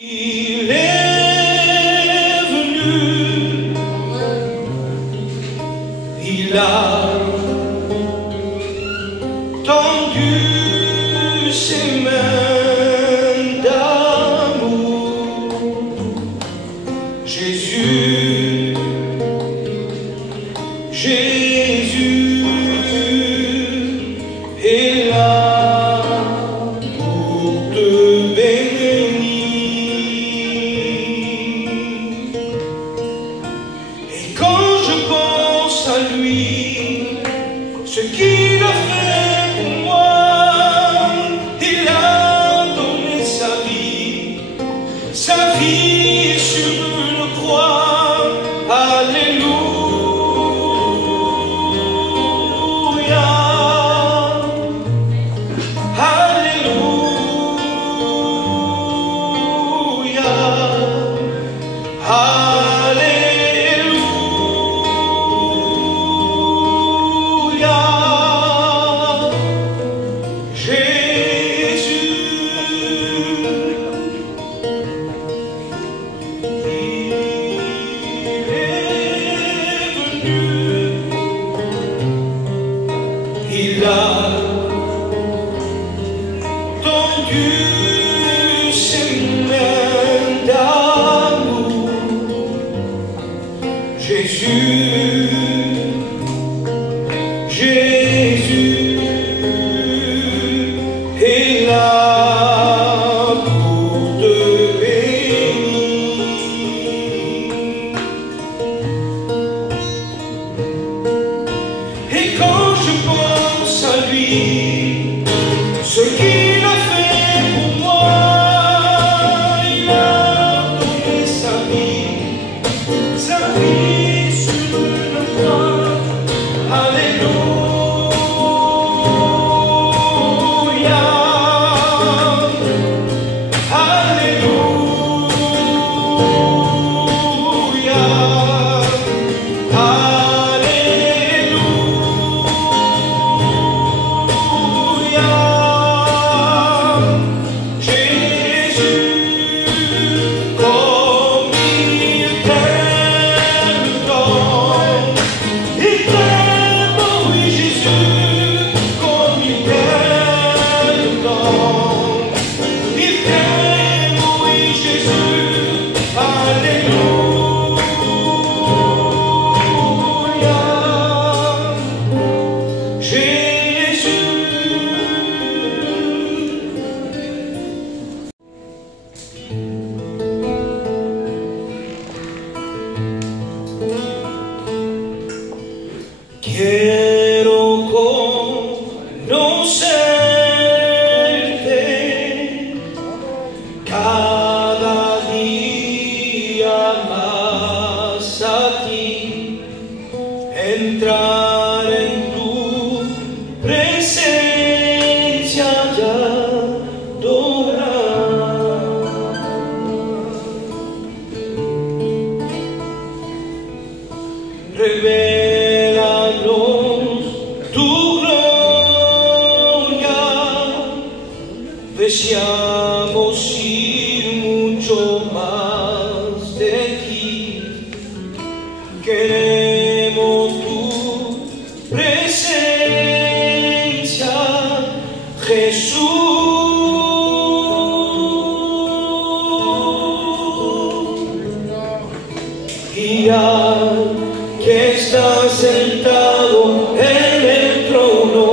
Il est venu, il a tendu ses mains d'amour. Jésus, Jésus est là pour te bénir. Et quand je pense à lui, ce qu'il a fait pour moi, il a donné sa vie sur une croix. Alléluia, alléluia, il a tendu ses mains d'amour. Jésus, Jésus est là pour te bénir. Et quand je pense à lui, ce qu'il a fait pour moi, il a donné sa vie sur une croix. Alléluia, quiero conocerte cada día más a ti, entrar en tu presencia y adorar. Revélanos tu gloria, deseamos ir mucho más de ti, queremos tu presencia, Jesús. Y ya que está sentado en el trono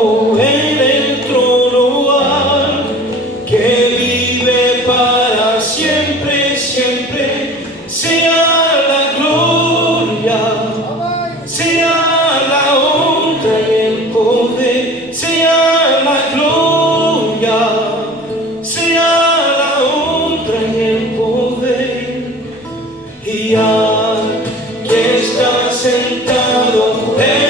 al que vive para siempre, siempre, sea la gloria, sea la honra y el poder, sea la gloria, sea la honra y el poder. Y ya que está sentado en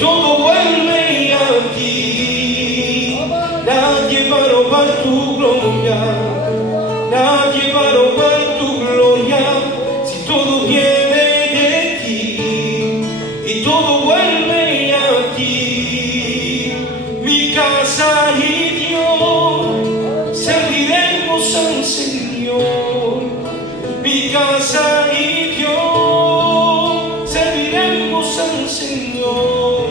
todo vuelve a ti. Nadie va a robar tu gloria, nadie va a robar tu gloria, si todo viene de ti y todo vuelve a ti. Mi casa y yo serviremos al Señor, mi casa y yo serviremos al Señor.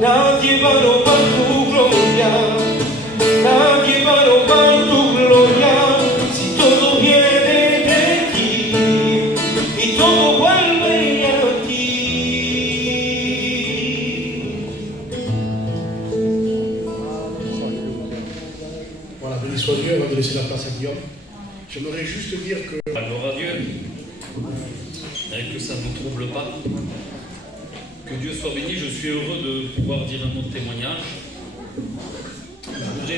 Nadie va a robar tu gloria, nadie va a robar tu gloria, si todo viene de ti y todo vuelve a ti. Voilà, béni soit Dieu, avant de laisser la place à Guillaume. J'aimerais juste dire que... Gloire à Dieu, et que ça ne me trouble pas. Que Dieu soit béni, je suis heureux de pouvoir dire un mot de témoignage. Je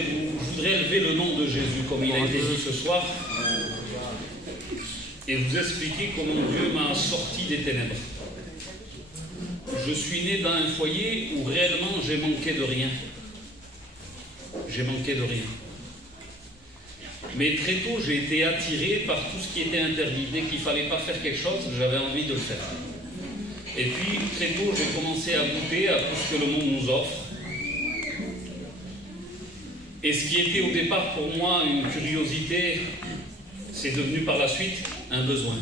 voudrais élever le nom de Jésus comme il a été dit ce soir et vous expliquer comment Dieu m'a sorti des ténèbres. Je suis né dans un foyer où réellement j'ai manqué de rien. J'ai manqué de rien. Mais très tôt, j'ai été attiré par tout ce qui était interdit. Dès qu'il ne fallait pas faire quelque chose, j'avais envie de le faire. Et puis, très tôt, j'ai commencé à goûter à tout ce que le monde nous offre. Et ce qui était au départ pour moi une curiosité, c'est devenu par la suite un besoin.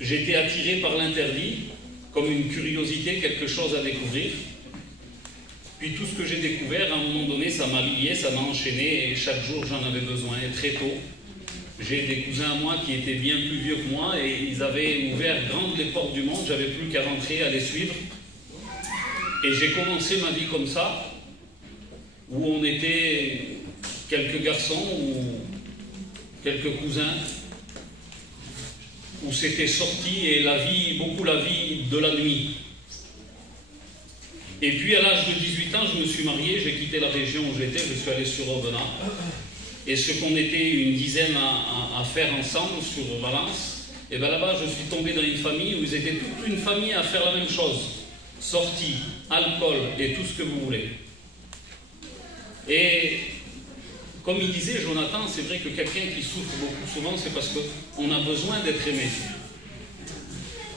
J'étais attiré par l'interdit, comme une curiosité, quelque chose à découvrir. Puis tout ce que j'ai découvert, à un moment donné, ça m'a lié, ça m'a enchaîné, et chaque jour j'en avais besoin. Et très tôt, j'ai des cousins à moi qui étaient bien plus vieux que moi, et ils avaient ouvert grandes les portes du monde, j'avais plus qu'à rentrer, à les suivre. Et j'ai commencé ma vie comme ça, où on était quelques garçons, ou quelques cousins, où c'était sorti, et la vie, beaucoup la vie de la nuit. Et puis à l'âge de 18 ans, je me suis marié, j'ai quitté la région où j'étais, je suis allé sur Aubenas. Et ce qu'on était une dizaine à faire ensemble sur Valence, et bien là-bas je suis tombé dans une famille où ils étaient toute une famille à faire la même chose. Sortie, alcool et tout ce que vous voulez. Et comme il disait Jonathan, c'est vrai que quelqu'un qui souffre beaucoup souvent, c'est parce qu'on a besoin d'être aimé.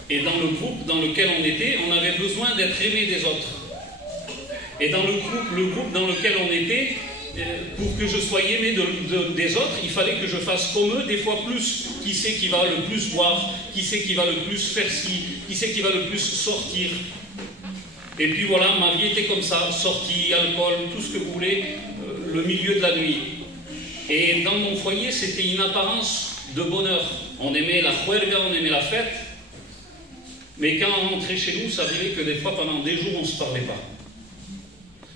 Et dans le groupe dans lequel on était, on avait besoin d'être aimé des autres. Et dans le groupe dans lequel on était, pour que je sois aimé des autres, il fallait que je fasse comme eux, des fois plus. Qui c'est qui va le plus boire? Qui c'est qui va le plus faire ci? Qui c'est qui va le plus sortir? Et puis voilà, ma vie était comme ça, sortie, alcool, tout ce que vous voulez, le milieu de la nuit. Et dans mon foyer, c'était une apparence de bonheur. On aimait la juerga, on aimait la fête. Mais quand on rentrait chez nous, ça arrivait que des fois, pendant des jours, on ne se parlait pas.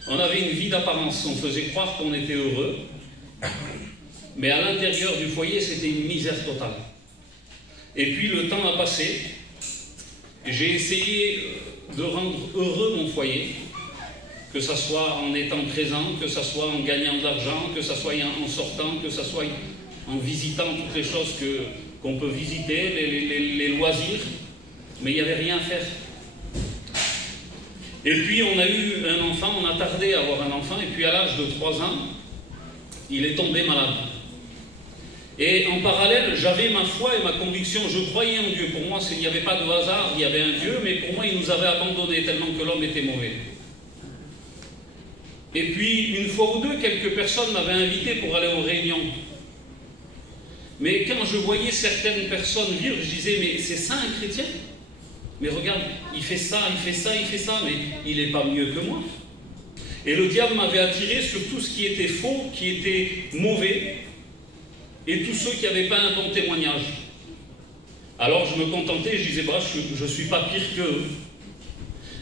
On avait une vie d'apparence, on faisait croire qu'on était heureux, mais à l'intérieur du foyer, c'était une misère totale. Et puis le temps a passé, j'ai essayé de rendre heureux mon foyer, que ce soit en étant présent, que ce soit en gagnant de l'argent, que ce soit en sortant, que ce soit en visitant toutes les choses qu'on peut visiter, les loisirs, mais il n'y avait rien à faire. Et puis on a eu un enfant, on a tardé à avoir un enfant, et puis à l'âge de 3 ans, il est tombé malade. Et en parallèle, j'avais ma foi et ma conviction, je croyais en Dieu. Pour moi, il n'y avait pas de hasard, il y avait un Dieu, mais pour moi, il nous avait abandonnés tellement que l'homme était mauvais. Et puis, une fois ou deux, quelques personnes m'avaient invité pour aller aux réunions. Mais quand je voyais certaines personnes vivre, je disais, mais c'est ça un chrétien? Mais regarde, il fait ça, il fait ça, il fait ça, mais il n'est pas mieux que moi. Et le diable m'avait attiré sur tout ce qui était faux, qui était mauvais, et tous ceux qui n'avaient pas un bon témoignage. Alors je me contentais, je disais, bah, je ne suis pas pire qu'eux.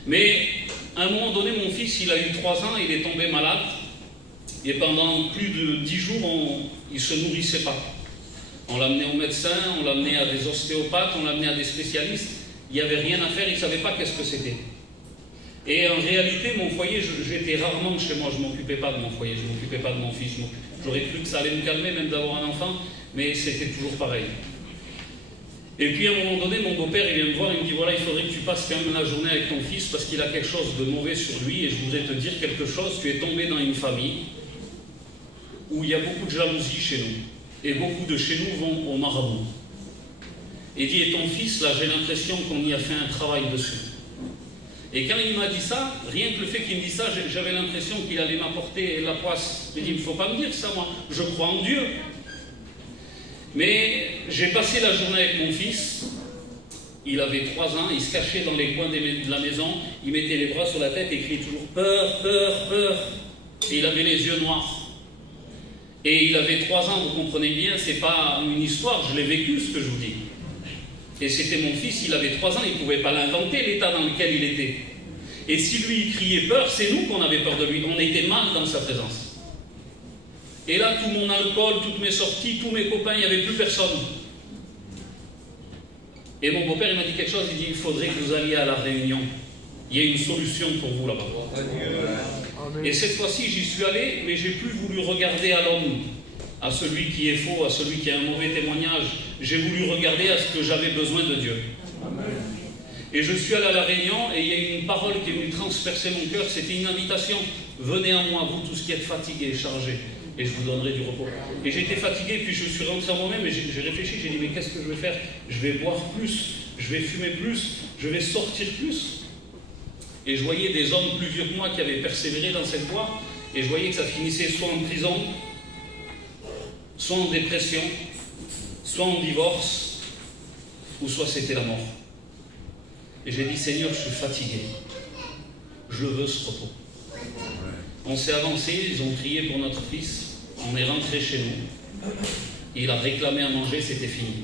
Mais à un moment donné, mon fils, il a eu 3 ans, il est tombé malade, et pendant plus de 10 jours, il ne se nourrissait pas. On l'a amené au médecin, on l'a amené à des ostéopathes, on l'a amené à des spécialistes. Il n'y avait rien à faire, il ne savait pas qu'est-ce que c'était. Et en réalité, mon foyer, j'étais rarement chez moi, je ne m'occupais pas de mon foyer, je ne m'occupais pas de mon fils. J'aurais cru que ça allait me calmer, même d'avoir un enfant, mais c'était toujours pareil. Et puis à un moment donné, mon beau-père il vient me voir, il me dit voilà, il faudrait que tu passes quand même la journée avec ton fils parce qu'il a quelque chose de mauvais sur lui et je voudrais te dire quelque chose, tu es tombé dans une famille où il y a beaucoup de jalousie chez nous. Et beaucoup de chez nous vont au marabout. Et dit, et ton fils, là, j'ai l'impression qu'on y a fait un travail dessus. Et quand il m'a dit ça, rien que le fait qu'il me dise ça, j'avais l'impression qu'il allait m'apporter la poisse. Il dit, il ne faut pas me dire ça, moi, je crois en Dieu. Mais j'ai passé la journée avec mon fils, il avait 3 ans, il se cachait dans les coins de la maison, il mettait les bras sur la tête et criait toujours « peur, peur, peur ». Et il avait les yeux noirs. Et il avait 3 ans, vous comprenez bien, c'est pas une histoire, je l'ai vécu ce que je vous dis. Et c'était mon fils, il avait 3 ans, il ne pouvait pas l'inventer, l'état dans lequel il était. Et si lui, il criait peur, c'est nous qu'on avait peur de lui, on était mal dans sa présence. Et là, tout mon alcool, toutes mes sorties, tous mes copains, il n'y avait plus personne. Et mon beau-père, il m'a dit quelque chose, il dit, il faudrait que vous alliez à la Réunion. Il y a une solution pour vous là-bas. Et cette fois-ci, j'y suis allé, mais j'ai plus voulu regarder à l'homme, à celui qui est faux, à celui qui a un mauvais témoignage. J'ai voulu regarder à ce que j'avais besoin de Dieu. Amen. Et je suis allé à la Réunion, et il y a une parole qui est venue transpercer mon cœur, c'était une invitation. Venez à moi, vous tous qui êtes fatigués et chargés, et je vous donnerai du repos. Et j'étais fatigué, puis je suis rentré en moi-même, et j'ai réfléchi, j'ai dit, mais qu'est-ce que je vais faire? Je vais boire plus, je vais fumer plus, je vais sortir plus. Et je voyais des hommes plus vieux que moi qui avaient persévéré dans cette voie, et je voyais que ça finissait soit en prison, soit en dépression, soit en divorce, ou soit c'était la mort. Et j'ai dit, Seigneur, je suis fatigué, je veux ce repos. On s'est avancé, ils ont prié pour notre fils, on est rentré chez nous, il a réclamé à manger, c'était fini.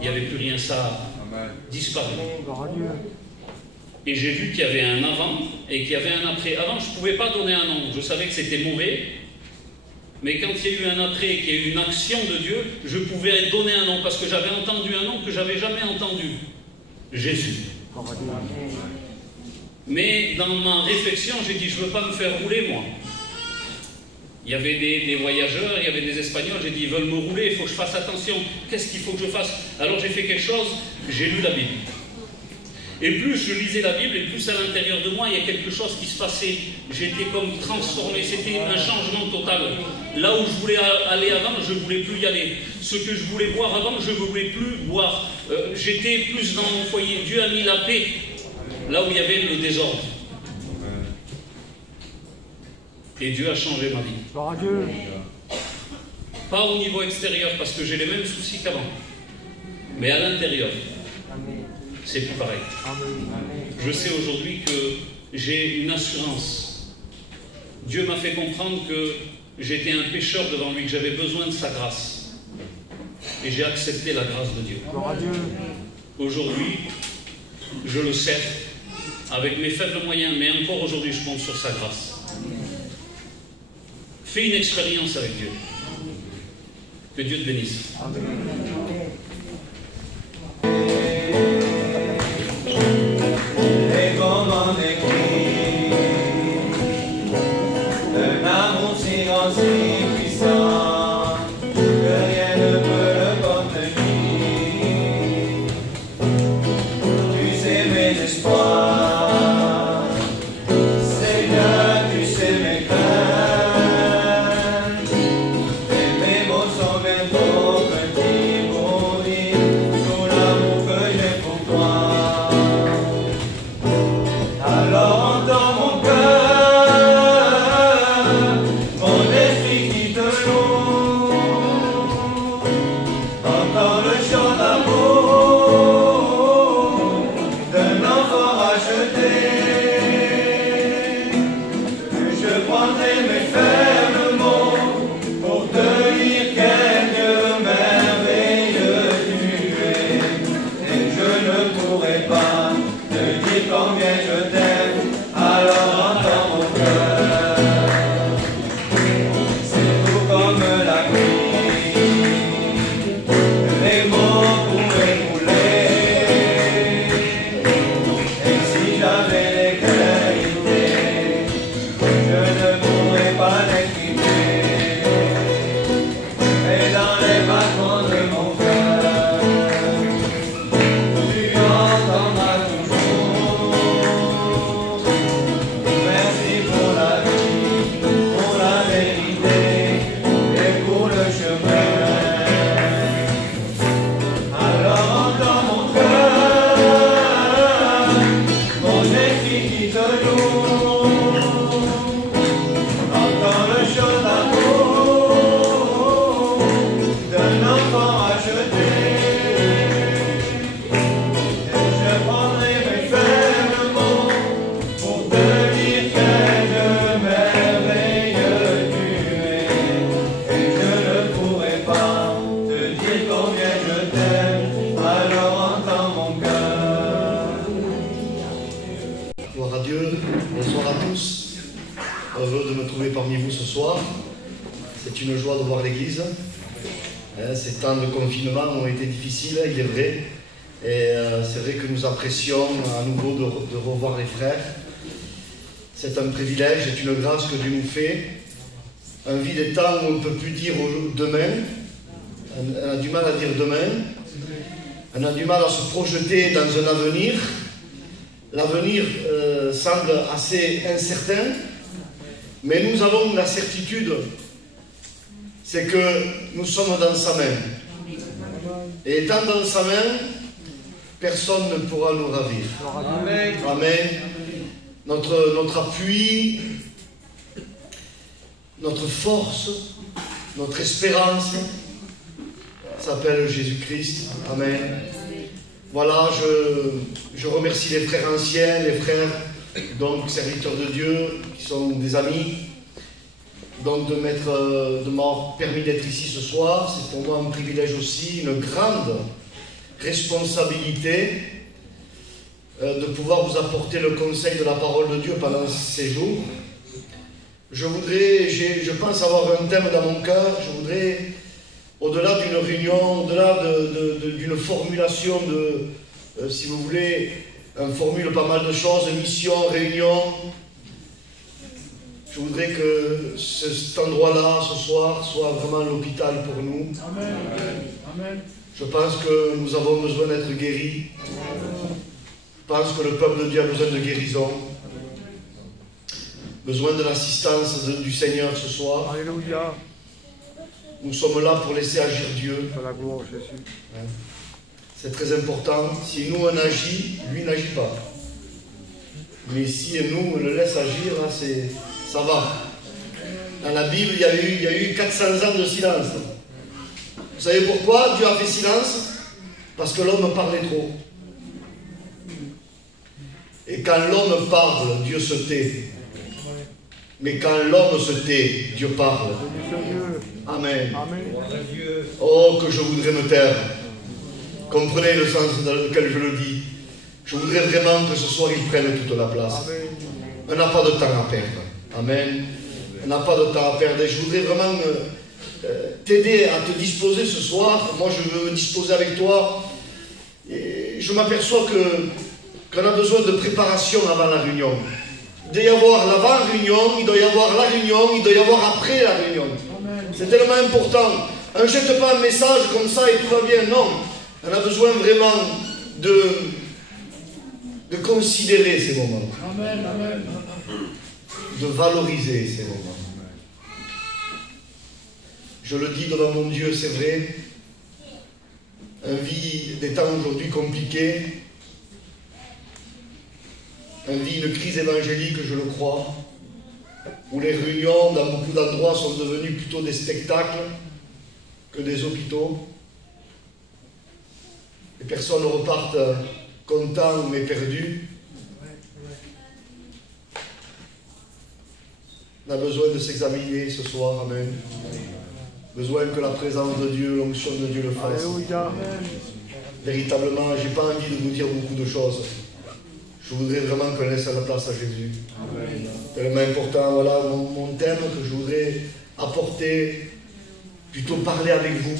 Il n'y avait plus rien, ça a disparu. Et j'ai vu qu'il y avait un avant et qu'il y avait un après. Avant, je ne pouvais pas donner un nom. Je savais que c'était mauvais. Mais quand il y a eu un après, qu'il y a eu une action de Dieu, je pouvais donner un nom parce que j'avais entendu un nom que je n'avais jamais entendu. Jésus. Mais dans ma réflexion, j'ai dit, je ne veux pas me faire rouler, moi. Il y avait des voyageurs, il y avait des Espagnols. J'ai dit, ils veulent me rouler, il faut que je fasse attention. Qu'est-ce qu'il faut que je fasse? Alors j'ai fait quelque chose, j'ai lu la Bible. Et plus je lisais la Bible, et plus à l'intérieur de moi, il y a quelque chose qui se passait. J'étais comme transformé, c'était un changement total. Là où je voulais aller avant, je ne voulais plus y aller. Ce que je voulais boire avant, je ne voulais plus boire. J'étais plus dans mon foyer. Dieu a mis la paix là où il y avait le désordre. Et Dieu a changé ma vie. Pas au niveau extérieur, parce que j'ai les mêmes soucis qu'avant. Mais à l'intérieur. C'est plus pareil. Je sais aujourd'hui que j'ai une assurance. Dieu m'a fait comprendre que j'étais un pécheur devant lui, que j'avais besoin de sa grâce. Et j'ai accepté la grâce de Dieu. Aujourd'hui, je le sais, avec mes faibles moyens, mais encore aujourd'hui, je compte sur sa grâce. Fais une expérience avec Dieu. Que Dieu te bénisse. Amen. Dieu, bonsoir à tous. Heureux de me trouver parmi vous ce soir. C'est une joie de voir l'Église. Ces temps de confinement ont été difficiles, il est vrai. Et c'est vrai que nous apprécions à nouveau de revoir les frères. C'est un privilège, c'est une grâce que Dieu nous fait. Un vie des temps où on ne peut plus dire demain. On a du mal à dire demain. On a du mal à se projeter dans un avenir. L'avenir semble assez incertain. Mais nous avons la certitude, c'est que nous sommes dans sa main. Et étant dans sa main, personne ne pourra nous ravir. Amen. Amen. Notre appui, notre force, notre espérance s'appelle Jésus-Christ. Amen. Voilà, je remercie les frères anciens, les frères donc serviteurs de Dieu, qui sont des amis, donc de m'avoir permis d'être ici ce soir. C'est pour moi un privilège aussi, une grande responsabilité de pouvoir vous apporter le conseil de la parole de Dieu pendant ces jours. Je pense avoir un thème dans mon cœur. Je voudrais, au-delà d'une réunion, au-delà d'une formulation si vous voulez, on formule pas mal de choses, mission, réunion. Je voudrais que cet endroit-là, ce soir, soit vraiment l'hôpital pour nous. Amen. Amen. Je pense que nous avons besoin d'être guéris. Je pense que le peuple de Dieu a besoin de guérison. Besoin de l'assistance du Seigneur ce soir. Alléluia. Nous sommes là pour laisser agir Dieu. Pour la gloire, Jésus. C'est très important. Si nous on agit, lui n'agit pas. Mais si nous on le laisse agir, là, ça va. Dans la Bible, il y a eu 400 ans de silence. Vous savez pourquoi Dieu a fait silence? Parce que l'homme parlait trop. Et quand l'homme parle, Dieu se tait. Mais quand l'homme se tait, Dieu parle. Amen. Oh, que je voudrais me taire. Comprenez le sens dans lequel je le dis. Je voudrais vraiment que ce soir, il prenne toute la place. On n'a pas de temps à perdre. Amen. On n'a pas de temps à perdre. Et je voudrais vraiment t'aider à te disposer ce soir. Moi, je veux me disposer avec toi. Et je m'aperçois qu'on a besoin de préparation avant la réunion. Il doit y avoir l'avant-réunion, il doit y avoir la réunion, il doit y avoir après la réunion. C'est tellement important. On ne jette pas un message comme ça et tout va bien. Non. On a besoin vraiment de considérer ces moments. Amen, amen. De valoriser ces moments. Je le dis devant mon Dieu, c'est vrai. Un vie des temps aujourd'hui compliqués. Un vie, une crise évangélique, je le crois. Où les réunions dans beaucoup d'endroits sont devenues plutôt des spectacles que des hôpitaux. Les personnes repartent contents mais perdus. On a besoin de s'examiner ce soir, amen. Besoin que la présence de Dieu, l'onction de Dieu le fasse. Alléluia. Véritablement, je n'ai pas envie de vous dire beaucoup de choses. Je voudrais vraiment qu'on laisse la place à Jésus. Amen. Tellement important, voilà mon thème que je voudrais apporter, plutôt parler avec vous.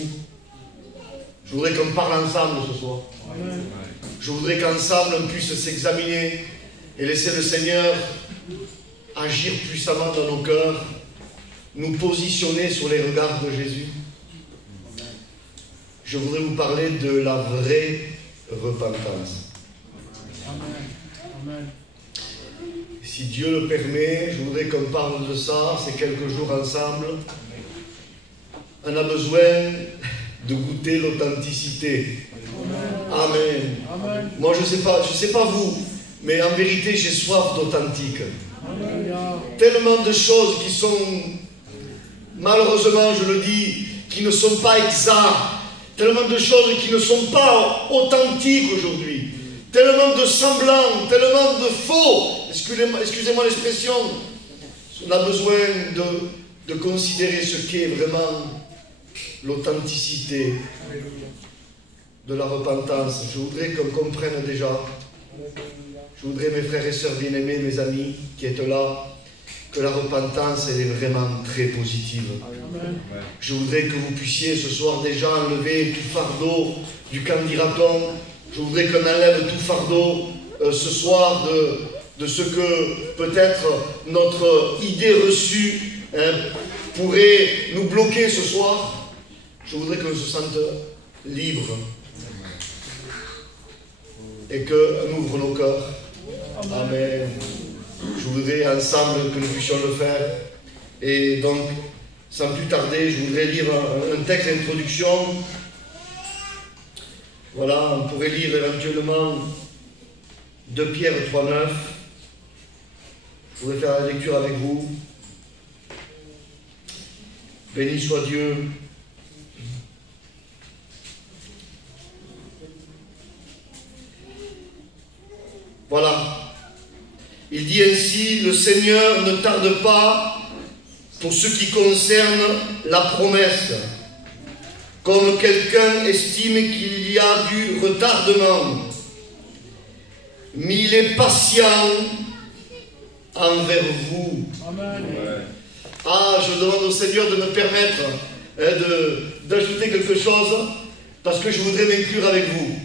Je voudrais qu'on parle ensemble ce soir. Amen. Je voudrais qu'ensemble on puisse s'examiner et laisser le Seigneur agir puissamment dans nos cœurs, nous positionner sur les regards de Jésus. Je voudrais vous parler de la vraie repentance. Amen. Amen. Si Dieu le permet, je voudrais qu'on parle de ça, ces quelques jours ensemble. On a besoin de goûter l'authenticité. Amen. Amen. Moi, je sais pas vous, mais en vérité, j'ai soif d'authentique. Tellement de choses qui sont, malheureusement, je le dis, qui ne sont pas exactes. Tellement de choses qui ne sont pas authentiques aujourd'hui. Tellement de semblants, tellement de faux. Excusez-moi l'expression. On a besoin de considérer ce qu'est vraiment l'authenticité de la repentance. Je voudrais qu'on comprenne déjà Je voudrais, mes frères et sœurs bien-aimés, mes amis qui êtes là, que la repentance, elle est vraiment très positive. Je voudrais que vous puissiez ce soir déjà enlever tout fardeau du candidaton. Je voudrais qu'on enlève tout fardeau ce soir de ce que peut-être notre idée reçue pourrait nous bloquer ce soir. Je voudrais qu'on se sente libre et qu'on ouvre nos cœurs. Amen. Je voudrais ensemble que nous puissions le faire. Et donc, sans plus tarder, je voudrais lire un texte d'introduction. Voilà, on pourrait lire éventuellement 2 Pierre 3,9. Je voudrais faire la lecture avec vous. Béni soit Dieu. Voilà. Il dit ainsi, le Seigneur ne tarde pas pour ce qui concerne la promesse, comme quelqu'un estime qu'il y a du retardement, mais il est patient envers vous. Amen. Ah, je demande au Seigneur de me permettre d'ajouter quelque chose, parce que je voudrais m'inclure avec vous.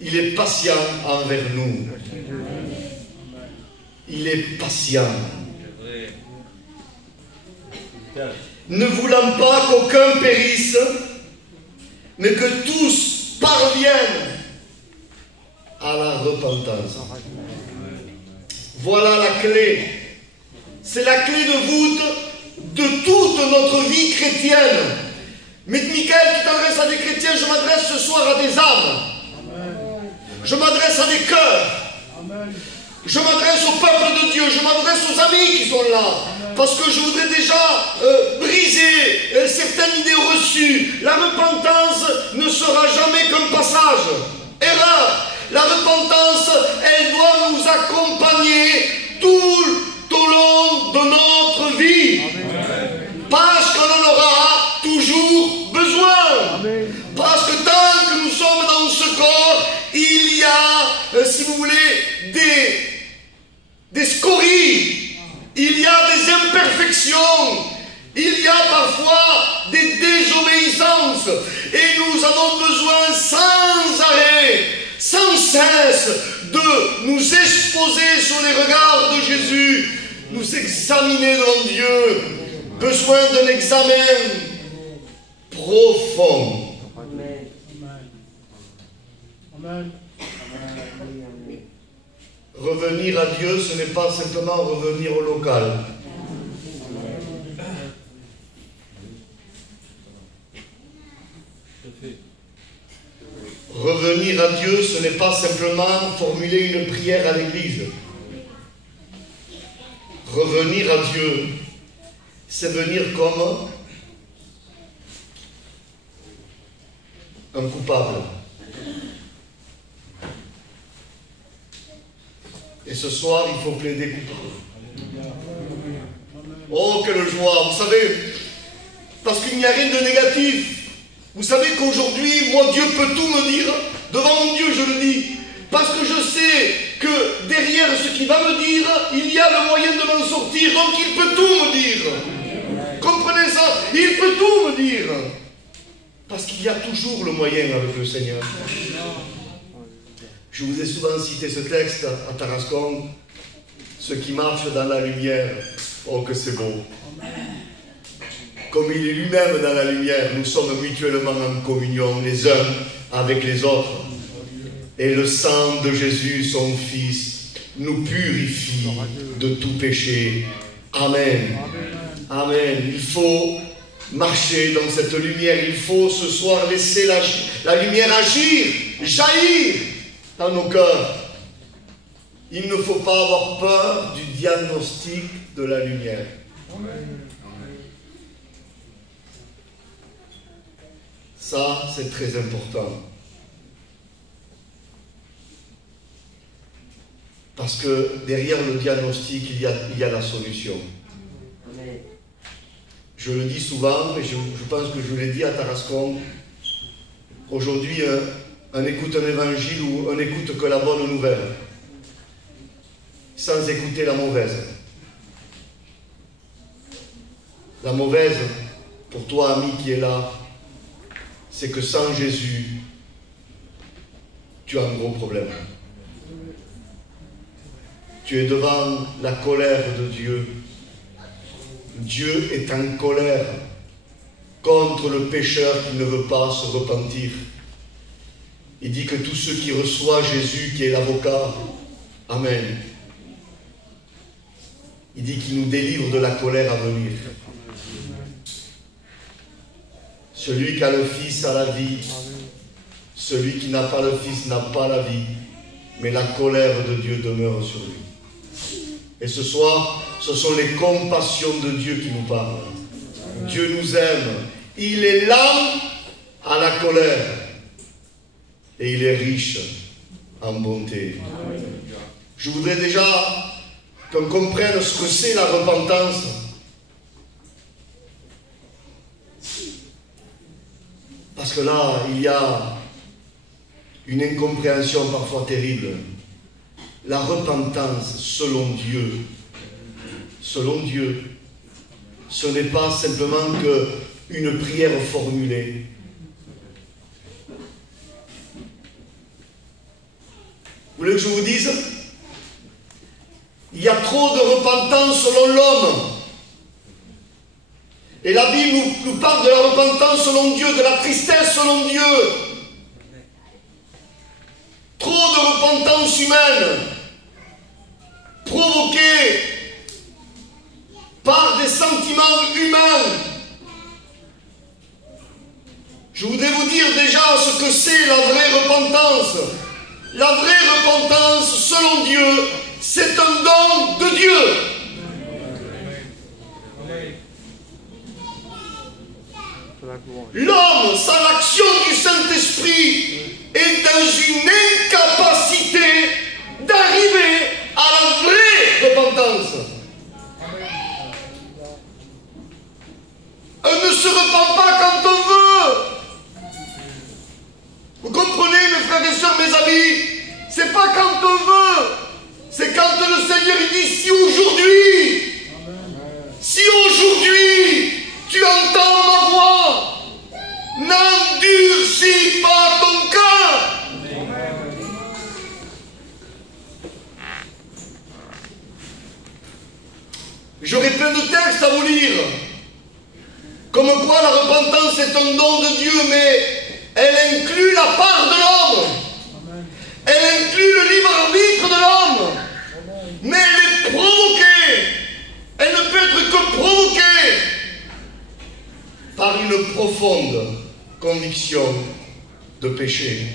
Il est patient envers nous. Il est patient. Ne voulant pas qu'aucun périsse, mais que tous parviennent à la repentance. Voilà la clé. C'est la clé de voûte de toute notre vie chrétienne. Mais Michael, tu t'adresses à des chrétiens, je m'adresse ce soir à des âmes. Je m'adresse à des cœurs. Je m'adresse au peuple de Dieu, je m'adresse aux amis qui sont là, parce que je voudrais déjà briser certaines idées reçues. La repentance ne sera jamais qu'un passage. Erreur. La repentance, elle doit nous accompagner tout au long de notre vie. Parce qu'on en aura toujours besoin. Parce que tant que nous sommes dans ce corps, il y a, si vous voulez, des scories, il y a des imperfections, il y a parfois des désobéissances, et nous avons besoin sans arrêt, sans cesse, de nous exposer sur les regards de Jésus, nous examiner devant Dieu, besoin d'un examen profond. Amen. Amen. Revenir à Dieu, ce n'est pas simplement revenir au local. Revenir à Dieu, ce n'est pas simplement formuler une prière à l'église. Revenir à Dieu, c'est venir comme un coupable. Et ce soir, il faut plaider coupable. Oh, quelle joie! Vous savez, parce qu'il n'y a rien de négatif. Vous savez qu'aujourd'hui, moi, Dieu peut tout me dire. Devant mon Dieu, je le dis. Parce que je sais que derrière ce qu'il va me dire, il y a le moyen de m'en sortir. Donc, il peut tout me dire. Comprenez ça? Il peut tout me dire. Parce qu'il y a toujours le moyen avec le Seigneur. Je vous ai souvent cité ce texte à Tarascon. Ceux qui marchent dans la lumière, oh que c'est beau. Comme il est lui-même dans la lumière, nous sommes mutuellement en communion les uns avec les autres. Et le sang de Jésus, son Fils, nous purifie de tout péché. Amen. Amen. Il faut marcher dans cette lumière. Il faut ce soir laisser la lumière agir, jaillir dans nos cœurs. Il ne faut pas avoir peur du diagnostic de la lumière. Ça, c'est très important. Parce que derrière le diagnostic, il y a la solution. Je le dis souvent, mais je pense que je l'ai dit à Tarascon. Aujourd'hui, on écoute un évangile ou on n'écoute que la bonne nouvelle, sans écouter la mauvaise. La mauvaise, pour toi, ami qui est là, c'est que sans Jésus, tu as un gros problème. Tu es devant la colère de Dieu. Dieu est en colère contre le pécheur qui ne veut pas se repentir. Il dit que tous ceux qui reçoivent Jésus, qui est l'avocat, Amen. Il dit qu'il nous délivre de la colère à venir. Celui qui a le Fils a la vie. Celui qui n'a pas le Fils n'a pas la vie. Mais la colère de Dieu demeure sur lui. Et ce soir, ce sont les compassions de Dieu qui nous parlent. Dieu nous aime. Il est lent à la colère. Et il est riche en bonté. Je voudrais déjà qu'on comprenne ce que c'est la repentance. Parce que là, il y a une incompréhension parfois terrible. La repentance, selon Dieu, ce n'est pas simplement qu'une prière formulée. Vous voulez que je vous dise? Il y a trop de repentance selon l'homme. Et la Bible nous parle de la repentance selon Dieu, de la tristesse selon Dieu. Trop de repentance humaine, provoquée par des sentiments humains. Je voudrais vous dire déjà ce que c'est la vraie repentance. La vraie repentance, selon Dieu, c'est un don de Dieu. L'homme, sans l'action du Saint-Esprit, est dans une incapacité d'arriver à la vraie repentance. On ne se repent pas quand on veut. Vous comprenez, mes frères et sœurs, mes amis? C'est pas quand on veut. C'est quand le Seigneur dit si aujourd'hui, tu entends ma voix, n'endurcis pas ton cœur. J'aurais plein de textes à vous lire. Comme quoi la repentance est un don de Dieu, mais elle inclut la part de l'homme. Elle inclut le libre arbitre de l'homme. Mais elle est provoquée. Elle ne peut être que provoquée par une profonde conviction de péché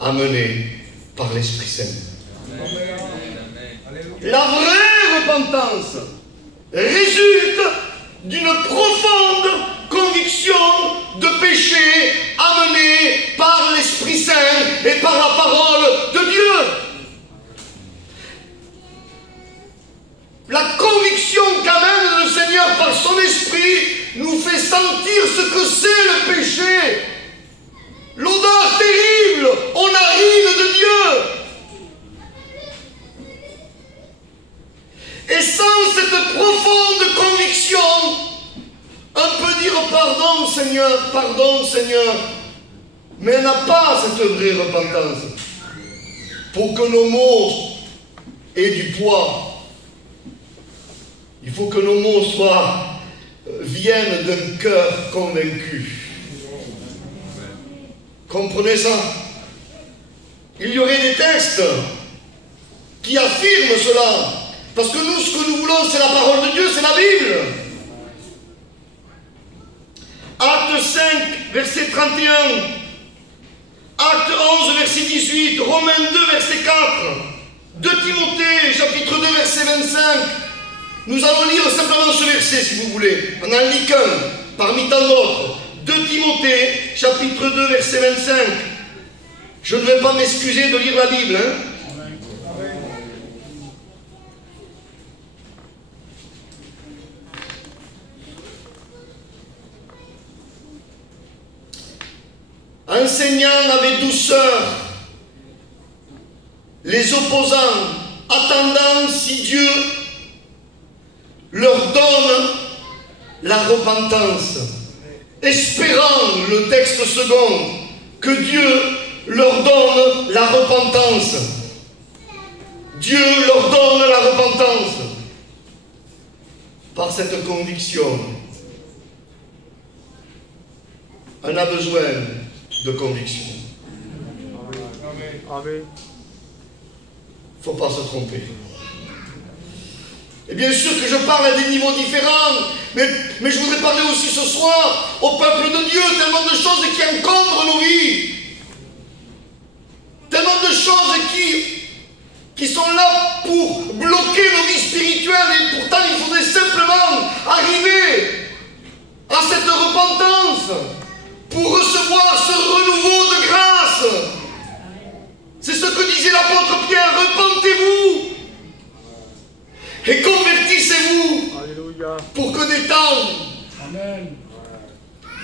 amenée par l'Esprit Saint. La vraie repentance résulte d'une profonde conviction de péché amenée par l'Esprit Saint et par la parole de Dieu. La conviction qu'amène le Seigneur par son Esprit nous fait sentir ce que c'est le péché. L'odeur terrible, on arrive de Dieu. Et sans cette profonde conviction, on peut dire pardon Seigneur, mais on n'a pas cette vraie repentance. Pour que nos mots aient du poids, il faut que nos mots viennent d'un cœur convaincu. Comprenez ça? Il y aurait des textes qui affirment cela. Parce que nous, ce que nous voulons, c'est la parole de Dieu, c'est la Bible. Acte 5, verset 31. Acte 11, verset 18. Romains 2, verset 4. 2 Timothée, chapitre 2, verset 25. Nous allons lire simplement ce verset, si vous voulez. On n'en lit qu'un, parmi tant d'autres. 2 Timothée, chapitre 2, verset 25. Je ne vais pas m'excuser de lire la Bible, hein. En enseignant avec douceur les opposants, attendant si Dieu leur donne la repentance, espérant, le texte second, que Dieu leur donne la repentance. Dieu leur donne la repentance. Par cette conviction, on a besoin de conviction. Amen. Il ne faut pas se tromper. Et bien sûr que je parle à des niveaux différents, mais je voudrais parler aussi ce soir au peuple de Dieu, tellement de choses qui encombrent nos vies. Tellement de choses qui sont là pour bloquer nos vies spirituelles, et pourtant il faudrait simplement arriver à cette repentance pour recevoir ce renouveau de grâce. C'est ce que disait l'apôtre Pierre, repentez-vous et convertissez-vous. Alléluia. Pour que des temps Amen.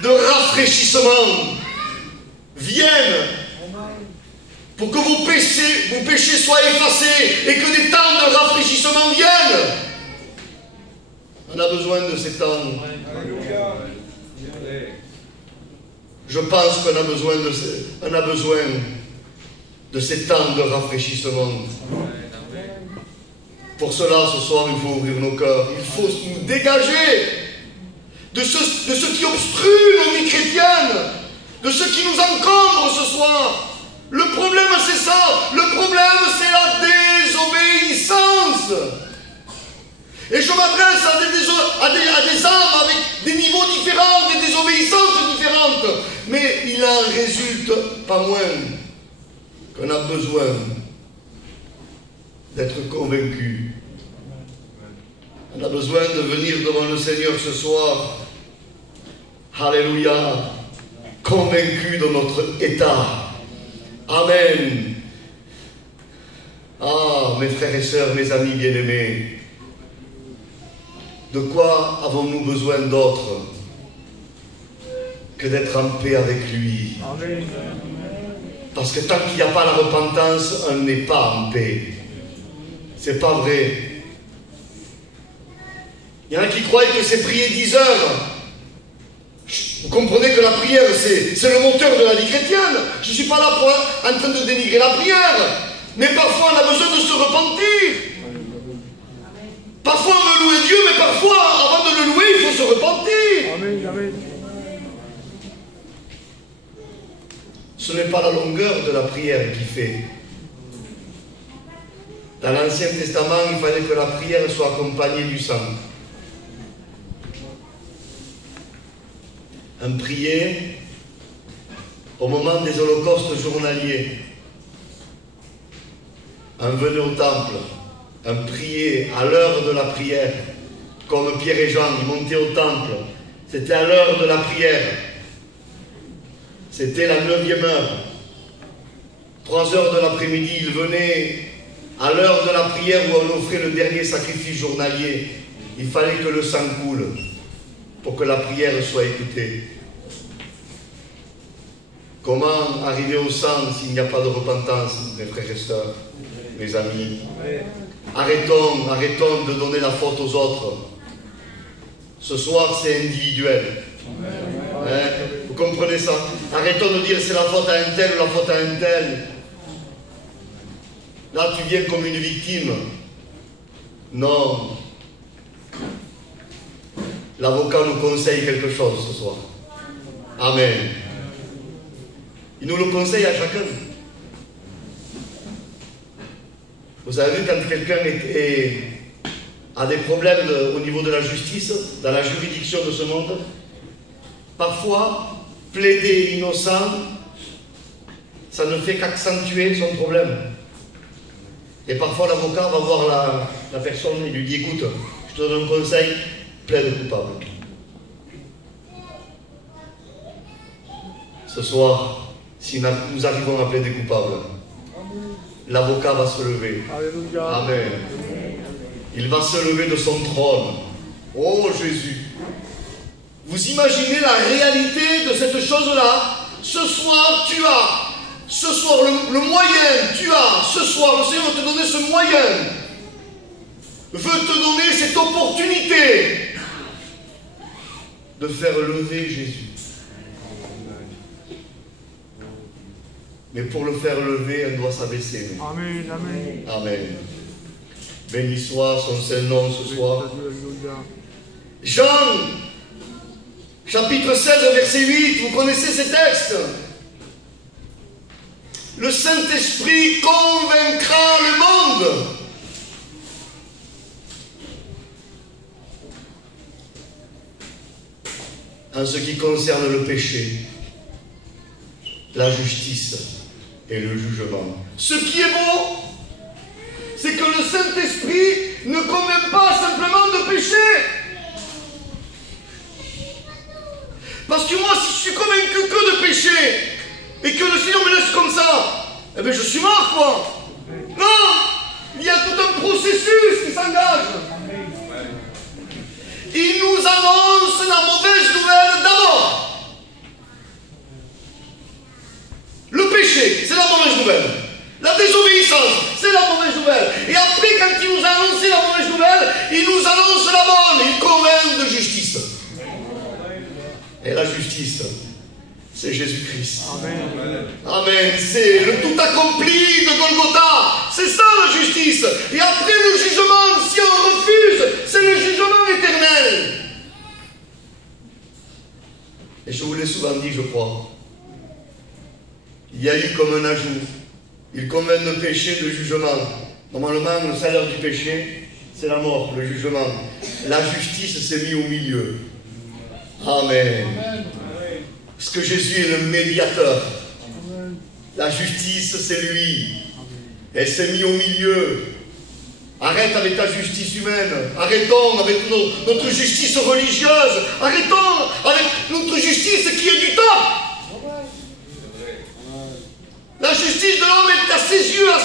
de rafraîchissement viennent, pour que vos péchés soient effacés et que des temps de rafraîchissement viennent. On a besoin de ces temps. Je pense qu'on a besoin de ces temps de rafraîchissement. Pour cela, ce soir, il faut ouvrir nos cœurs. Il faut nous dégager de ce qui obstrue nos vies chrétiennes, de ce qui nous encombre ce soir. Le problème, c'est ça. Le problème, c'est la désobéissance. Et je m'adresse à des âmes avec des niveaux différents, des désobéissances différentes. Mais il en résulte pas moins qu'on a besoin d'être convaincu. On a besoin de venir devant le Seigneur ce soir. Alléluia. Convaincu de notre état. Amen. Ah, mes frères et sœurs, mes amis bien-aimés, de quoi avons-nous besoin d'autre que d'être en paix avec lui? Amen. Parce que tant qu'il n'y a pas la repentance, on n'est pas en paix. C'est pas vrai. Il y en a qui croient que c'est prier 10 heures. Vous comprenez que la prière, c'est le moteur de la vie chrétienne. Je ne suis pas là en train de dénigrer la prière. Mais parfois, on a besoin de se repentir. Parfois, on veut louer Dieu, mais parfois, avant de le louer, il faut se repentir. Amen. Amen. Ce n'est pas la longueur de la prière qui fait. Dans l'Ancien Testament, il fallait que la prière soit accompagnée du sang. On priait au moment des holocaustes journaliers. On venait au temple, on priait à l'heure de la prière, comme Pierre et Jean, ils montaient au temple. C'était à l'heure de la prière. C'était la 9e heure. 3 heures de l'après-midi, ils venaient à l'heure de la prière où on offrait le dernier sacrifice journalier. Il fallait que le sang coule pour que la prière soit écoutée. Comment arriver au sang s'il n'y a pas de repentance, mes frères et sœurs, mes amis? Arrêtons de donner la faute aux autres. Ce soir, c'est individuel. Hein? Vous comprenez ça? Arrêtons de dire c'est la faute à un tel ou la faute à un tel. Là, tu viens comme une victime. Non. L'avocat nous conseille quelque chose ce soir. Amen. Il nous le conseille à chacun. Vous avez vu, quand quelqu'un a des problèmes au niveau de la justice, dans la juridiction de ce monde, parfois, plaider innocent, ça ne fait qu'accentuer son problème. Et parfois, l'avocat va voir la personne et lui dit, écoute, je te donne un conseil, plaide coupable. Ce soir, si nous arrivons à plaider coupable, l'avocat va se lever. Alléluia. Amen. Il va se lever de son trône. Oh Jésus. Vous imaginez la réalité de cette chose-là? Ce soir, tu as. Ce soir, le moyen, tu as. Ce soir, le Seigneur veut te donner ce moyen. Veut te donner cette opportunité de faire lever Jésus. Mais pour le faire lever, on doit s'abaisser. Amen, amen. Amen. Béni soit son Saint-Nom ce soir. Jean, chapitre 16, verset 8, vous connaissez ces textes. Le Saint-Esprit convaincra le monde. En ce qui concerne le péché, la justice et le jugement. Ce qui est beau, c'est que le Saint-Esprit ne convainc pas simplement de péché. Parce que moi, si je suis convaincu que de péché, et que le Seigneur me laisse comme ça, eh bien je suis mort, quoi. Non, il y a tout un processus qui s'engage. Il nous annonce la mauvaise nouvelle d'abord. Le péché, c'est la mauvaise nouvelle. La désobéissance, c'est la mauvaise nouvelle. Et après, quand il nous a annoncé la mauvaise nouvelle, il nous annonce la bonne. Il convainc de justice. Et la justice, c'est Jésus-Christ. Amen. Amen. C'est le tout accompli de Golgotha. C'est ça la justice. Et après le jugement, si on refuse, c'est le jugement éternel. Et je vous l'ai souvent dit, je crois. Il y a eu comme un ajout. Il convainc de péché, de jugement. Normalement, le salaire du péché, c'est la mort, le jugement. La justice s'est mise au milieu. Amen. Parce que Jésus est le médiateur. La justice, c'est lui. Elle s'est mise au milieu. Arrête avec ta justice humaine. Arrêtons avec notre justice religieuse. Arrêtons avec notre justice qui est du top. La justice de l'homme est à ses yeux à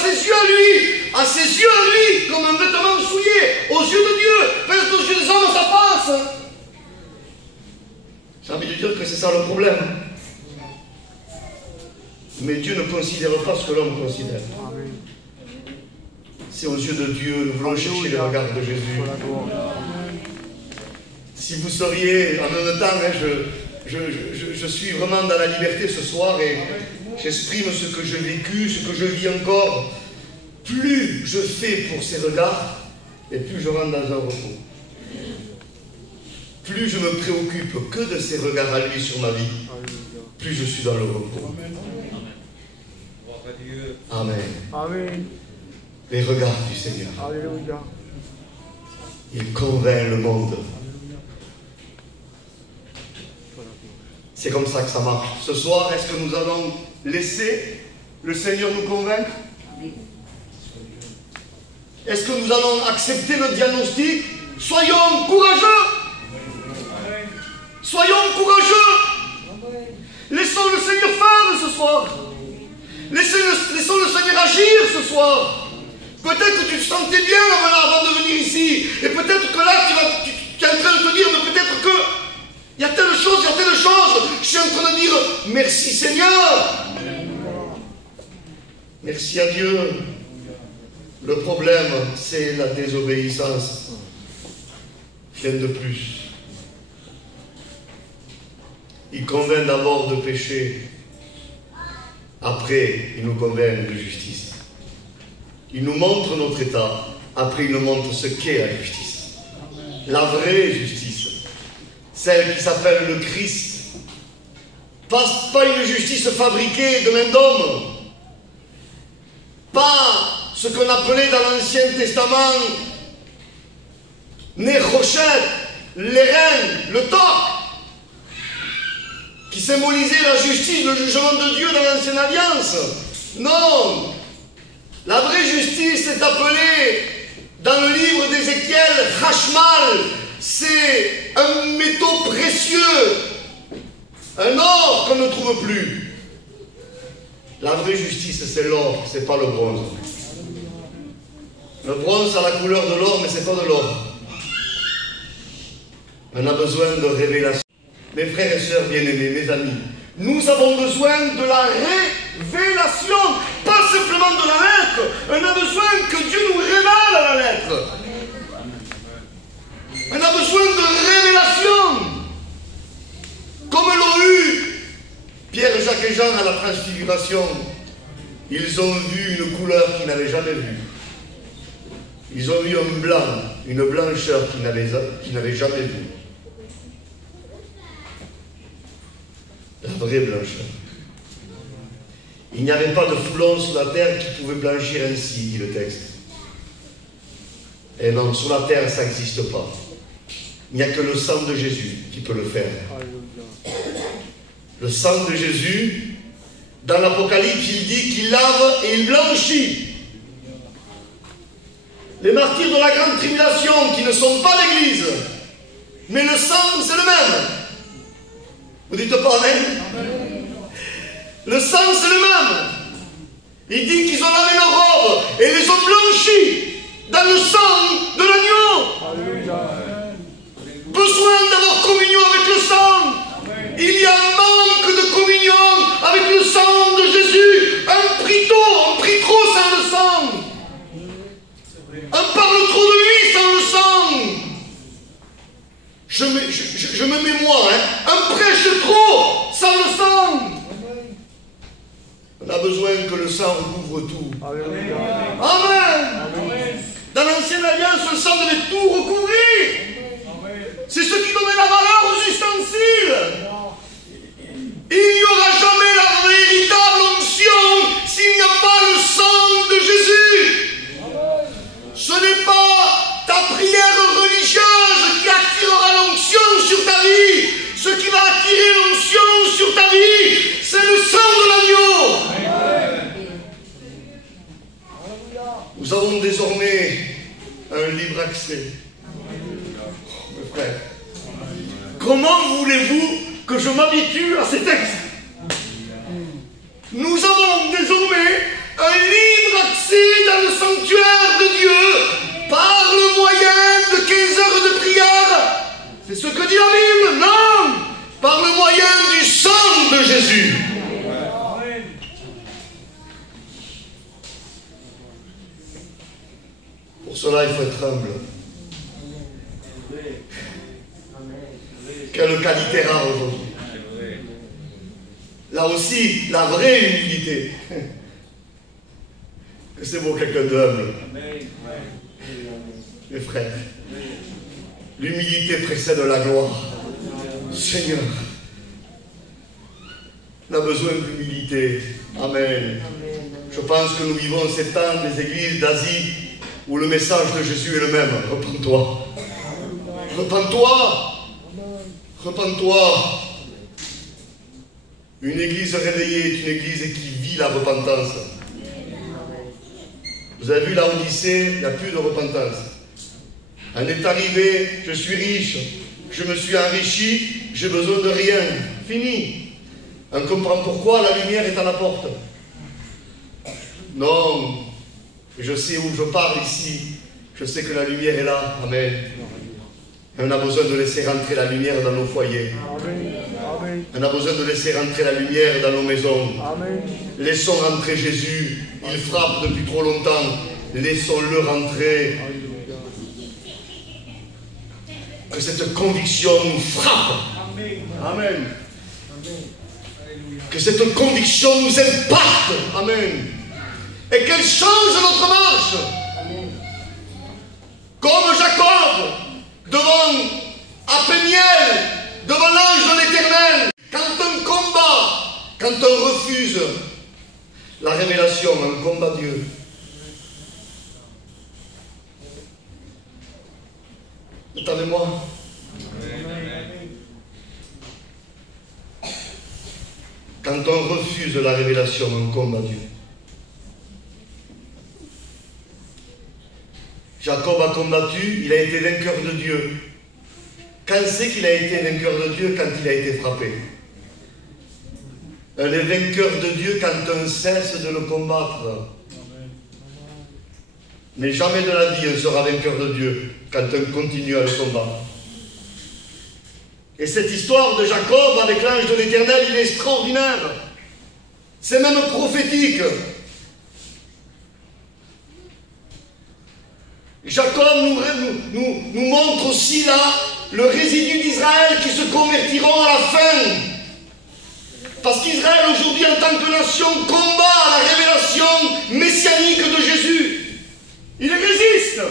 lui, comme un vêtement souillé, aux yeux de Dieu. Parce qu'aux yeux des hommes, ça passe. J'ai envie de dire que c'est ça le problème. Mais Dieu ne considère pas ce que l'homme considère. C'est aux yeux de Dieu, nous voulons chercher le regard de Jésus. Si vous seriez, en même temps, je suis vraiment dans la liberté ce soir et j'exprime ce que j'ai vécu, ce que je vis encore. Plus je fais pour ces regards, et plus je rentre dans un repos. Plus je me préoccupe que de ces regards à lui sur ma vie, plus je suis dans le repos. Amen. Amen. Les regards du Seigneur. Alléluia. Il convainc le monde. C'est comme ça que ça marche. Ce soir, est-ce que nous allons laisser le Seigneur nous convaincre? Est-ce que nous allons accepter le diagnostic? Soyons courageux. Soyons courageux. Laissons le Seigneur faire ce soir. Laissons le Seigneur agir ce soir. Peut-être que tu te sentais bien avant de venir ici. Et peut-être que là, tu es en train de te dire, mais peut-être que il y a telle chose, Je suis en train de dire, merci Seigneur. Merci à Dieu. Le problème, c'est la désobéissance. Rien de plus. Il convainc d'abord de péché. Après, il nous convainc de justice. Il nous montre notre état. Après, il nous montre ce qu'est la justice. La vraie justice. Celle qui s'appelle le Christ. Pas une justice fabriquée de main d'homme. Pas ce qu'on appelait dans l'Ancien Testament Néchochet, les reines, le toc, qui symbolisait la justice, le jugement de Dieu dans l'Ancienne Alliance. Non, la vraie justice est appelée dans le livre d'Ézéchiel Hashmal. C'est un métaux précieux, un or qu'on ne trouve plus. La vraie justice, c'est l'or, c'est pas le bronze. Le bronze a la couleur de l'or, mais c'est pas de l'or. On a besoin de révélation. Mes frères et sœurs bien-aimés, mes amis, Nous avons besoin de la révélation, pas simplement de la lettre. On a besoin que Dieu nous révèle la lettre. On a besoin de révélation. Comme l'ont eu Pierre, Jacques et Jean à la transfiguration. Ils ont vu une couleur qu'ils n'avaient jamais vue. Ils ont vu un blanc, une blancheur qu'ils n'avaient jamais vue. La vraie blancheur. Il n'y avait pas de foulon sur la terre qui pouvait blanchir ainsi, dit le texte. Et non, sur la terre, ça n'existe pas. Il n'y a que le sang de Jésus qui peut le faire. Le sang de Jésus, dans l'Apocalypse, il dit qu'il lave et il blanchit. Les martyrs de la grande tribulation, qui ne sont pas l'Église, mais le sang, c'est le même. Vous dites pas amen? Le sang, c'est le même. Il dit qu'ils ont lavé leurs robes et les ont blanchis dans le sang de l'agneau. Besoin d'avoir communion avec le sang. Il y a un manque de communion avec le sang de Jésus. Un prie trop sans le sang. Un parle trop de lui sans le sang. Je me mets moi, hein. Un prêche trop sans le sang. On a besoin que le sang recouvre tout. Amen. Amen. Dans l'ancienne alliance, le sang devait tout recouvrir. C'est ce qui donnait la valeur aux ustensiles. Il n'y aura jamais la véritable onction s'il n'y a pas le sang de Jésus. Ce n'est pas ta prière religieuse qui attirera l'onction sur ta vie. Ce qui va attirer l'onction sur ta vie, c'est le sang de l'agneau. Nous avons désormais un libre accès. Mes frères, comment voulez-vous que je m'habitue à ces textes? Nous avons désormais un libre accès dans le sanctuaire de Dieu par le moyen de 15 heures de prière. C'est ce que dit la Bible. Non, par le moyen du sang de Jésus. Pour cela, il faut être humble. Quelle qualité rare aujourd'hui. Là aussi, la vraie humilité. Que c'est beau quelqu'un d'humble. Mes frères, l'humilité précède la gloire. Seigneur, on a besoin d'humilité. Amen. Je pense que nous vivons ces temps des églises d'Asie où le message de Jésus est le même. Repends-toi. Repends-toi. Repends-toi. Une église réveillée est une église qui vit la repentance. Vous avez vu là Odyssée, il n'y a plus de repentance. On est arrivé, je suis riche, je me suis enrichi, j'ai besoin de rien. Fini. On comprend pourquoi la lumière est à la porte. Non, je sais où je pars ici. Je sais que la lumière est là. Amen. Et on a besoin de laisser rentrer la lumière dans nos foyers. Amen. On a besoin de laisser rentrer la lumière dans nos maisons. Amen. Laissons rentrer Jésus. Il frappe depuis trop longtemps. Laissons-le rentrer. Que cette conviction nous frappe. Amen. Que cette conviction nous impacte. Amen. Et qu'elle change notre marche. Comme Jacob, devant Péniel, devant l'ange de l'Éternel, quand on combat, quand on refuse la révélation, on combat Dieu. Vous êtes avec moi? Quand on refuse la révélation, on combat Dieu. Jacob a combattu, il a été vainqueur de Dieu. Quand c'est qu'il a été vainqueur de Dieu? Quand il a été frappé. On est vainqueur de Dieu quand on cesse de le combattre. Mais jamais de la vie on sera vainqueur de Dieu quand on continue à le combattre. Et cette histoire de Jacob avec l'ange de l'Éternel, il est extraordinaire. C'est même prophétique. Jacob nous montre aussi là le résidu d'Israël qui se convertiront à la fin. Parce qu'Israël aujourd'hui en tant que nation combat la révélation messianique de Jésus. Il résiste.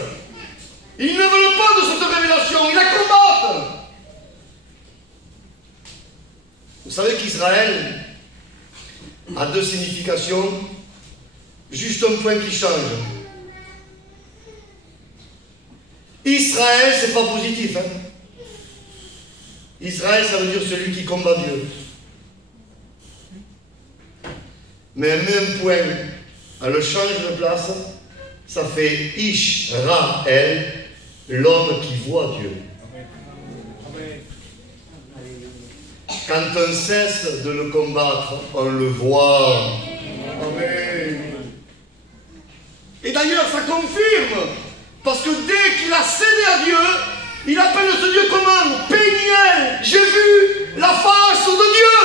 Ils ne veulent pas de cette révélation, ils la combattent. Vous savez qu'Israël a deux significations, juste un point qui change. Israël, c'est pas positif. Hein? Israël, ça veut dire celui qui combat Dieu. Mais même point, elle le change de place, ça fait Ishraël, l'homme qui voit Dieu. Quand on cesse de le combattre, on le voit. Amen. Et d'ailleurs, ça confirme. Parce que dès qu'il a cédé à Dieu, il appelle ce Dieu comment? Péniel. J'ai vu la face de Dieu.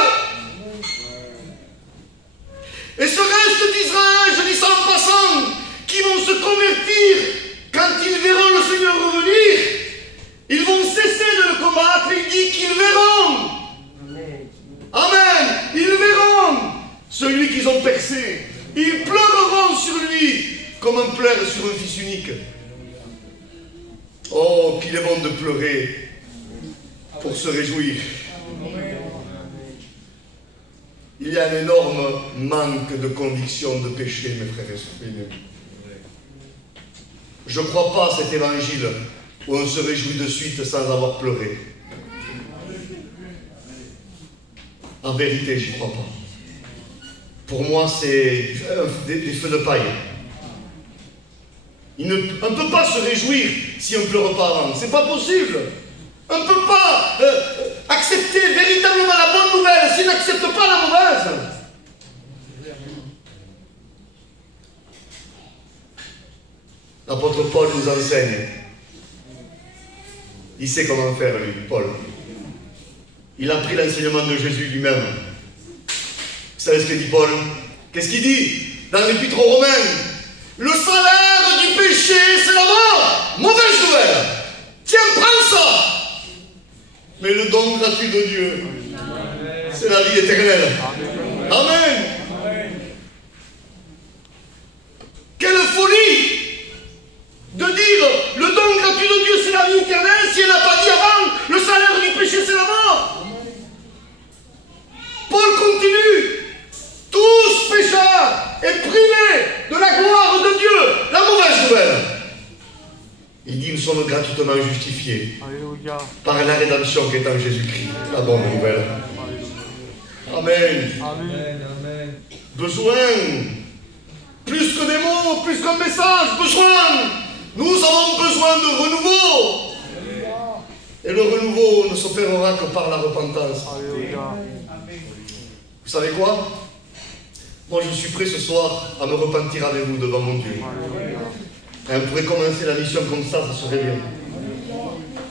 Et ce reste d'Israël, je dis ça en passant, qui vont se convertir quand ils verront le Seigneur revenir, ils vont cesser de le combattre. Il dit qu'ils verront. Amen. Ils verront celui qu'ils ont percé. Ils pleureront sur lui comme on pleure sur un fils unique. Oh, qu'il est bon de pleurer pour se réjouir. Il y a un énorme manque de conviction de péché, mes frères et sœurs. Je ne crois pas à cet évangile où on se réjouit de suite sans avoir pleuré. En vérité, j'y crois pas. Pour moi, c'est des feux de paille. On ne peut pas se réjouir si on ne pleure pas avant. C'est pas possible. On ne peut pas accepter véritablement la bonne nouvelle s'il n'accepte pas la mauvaise. L'apôtre Paul nous enseigne. Il sait comment faire, lui, Paul. Il a pris l'enseignement de Jésus lui-même. Vous savez ce que dit Paul? Qu'est-ce qu'il dit dans l'Épître aux Romains? Le salaire du péché, c'est la mort. Mauvaise nouvelle. Tiens, prends ça. Mais le don gratuit de Dieu, c'est la vie éternelle. Amen. Quelle folie de dire le don gratuit de Dieu, c'est la vie éternelle, si elle n'a pas dit avant, le salaire du péché, c'est la mort. Paul continue. Tous pécheurs et privés de la gloire de Dieu. La mauvaise nouvelle. Il dit, nous sommes gratuitement justifiés. Alléluia. Par la rédemption qui est en Jésus-Christ. La bonne nouvelle. Amen. Amen. Amen. Besoin. Plus que des mots, plus qu'un message. Besoin. Nous avons besoin de renouveau. Et le renouveau ne s'opérera que par la repentance. Alléluia. Vous savez quoi? Moi, je suis prêt ce soir à me repentir avec vous devant mon Dieu. Et on pourrait commencer la mission comme ça serait bien.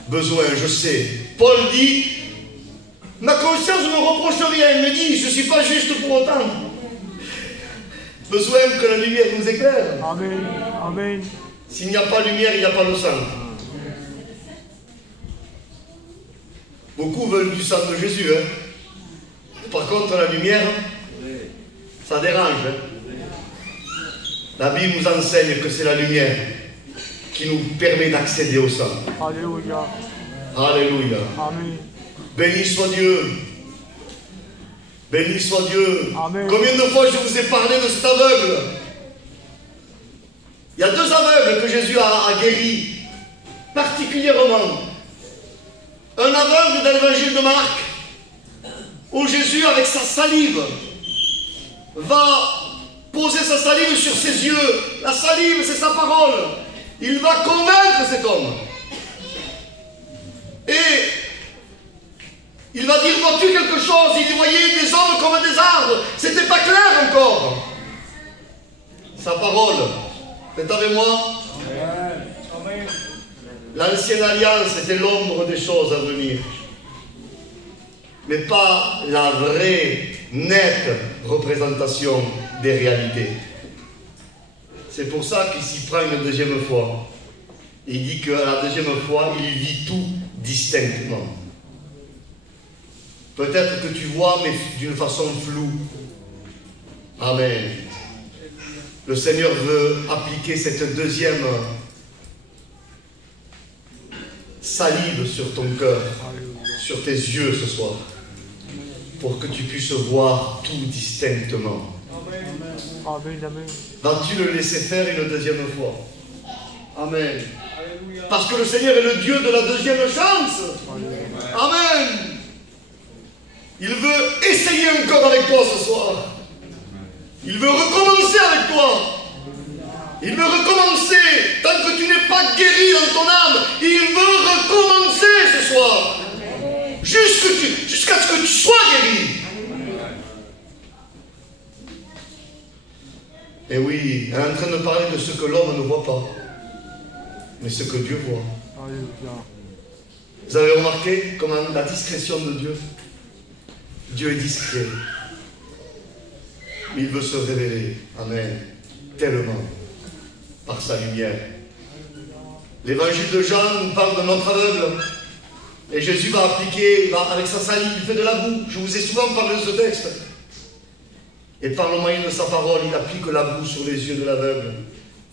Besoin, je sais. Paul dit, ma conscience ne me reproche rien. Il me dit, je ne suis pas juste pour autant. Besoin que la lumière nous éclaire. Amen. Amen. S'il n'y a pas de lumière, il n'y a pas de sang. Beaucoup veulent du sang de Jésus. Hein. Par contre, la lumière, ça dérange. Hein. La Bible nous enseigne que c'est la lumière qui nous permet d'accéder au sang. Alléluia. Alléluia. Amen. Béni soit Dieu. Béni soit Dieu. Amen. Combien de fois je vous ai parlé de cet aveugle? Il y a deux aveugles que Jésus a guéris, particulièrement. Un aveugle dans l'évangile de Marc, où Jésus, avec sa salive, va poser sa salive sur ses yeux. La salive, c'est sa parole. Il va convaincre cet homme. Et il va dire, vois-tu quelque chose? Il voyait des hommes comme des arbres. C'était pas clair encore. Sa parole. Vous êtes avec moi? L'ancienne alliance était l'ombre des choses à venir. mais pas la vraie, nette représentation des réalités. C'est pour ça qu'il s'y prend une deuxième fois. Il dit qu'à la deuxième fois, il vit tout distinctement. Peut-être que tu vois, mais d'une façon floue. Amen. Le Seigneur veut appliquer cette deuxième salive sur ton cœur, sur tes yeux ce soir, pour que tu puisses voir tout distinctement. Vas-tu le laisser faire une deuxième fois? Amen. Parce que le Seigneur est le Dieu de la deuxième chance. Amen. Il veut essayer encore avec toi ce soir. Il veut recommencer avec toi. Il veut recommencer. Tant que tu n'es pas guéri dans ton âme, il veut recommencer ce soir. Jusqu'à ce que tu sois guéri. Et oui, il est en train de parler de ce que l'homme ne voit pas, mais ce que Dieu voit. Vous avez remarqué comment la discrétion de Dieu? Dieu est discret. Mais il veut se révéler. Amen. Tellement. Par sa lumière. L'évangile de Jean nous parle de notre aveugle. Et Jésus va appliquer, avec sa salive, il fait de la boue. Je vous ai souvent parlé de ce texte. Et par le moyen de sa parole, il applique la boue sur les yeux de l'aveugle.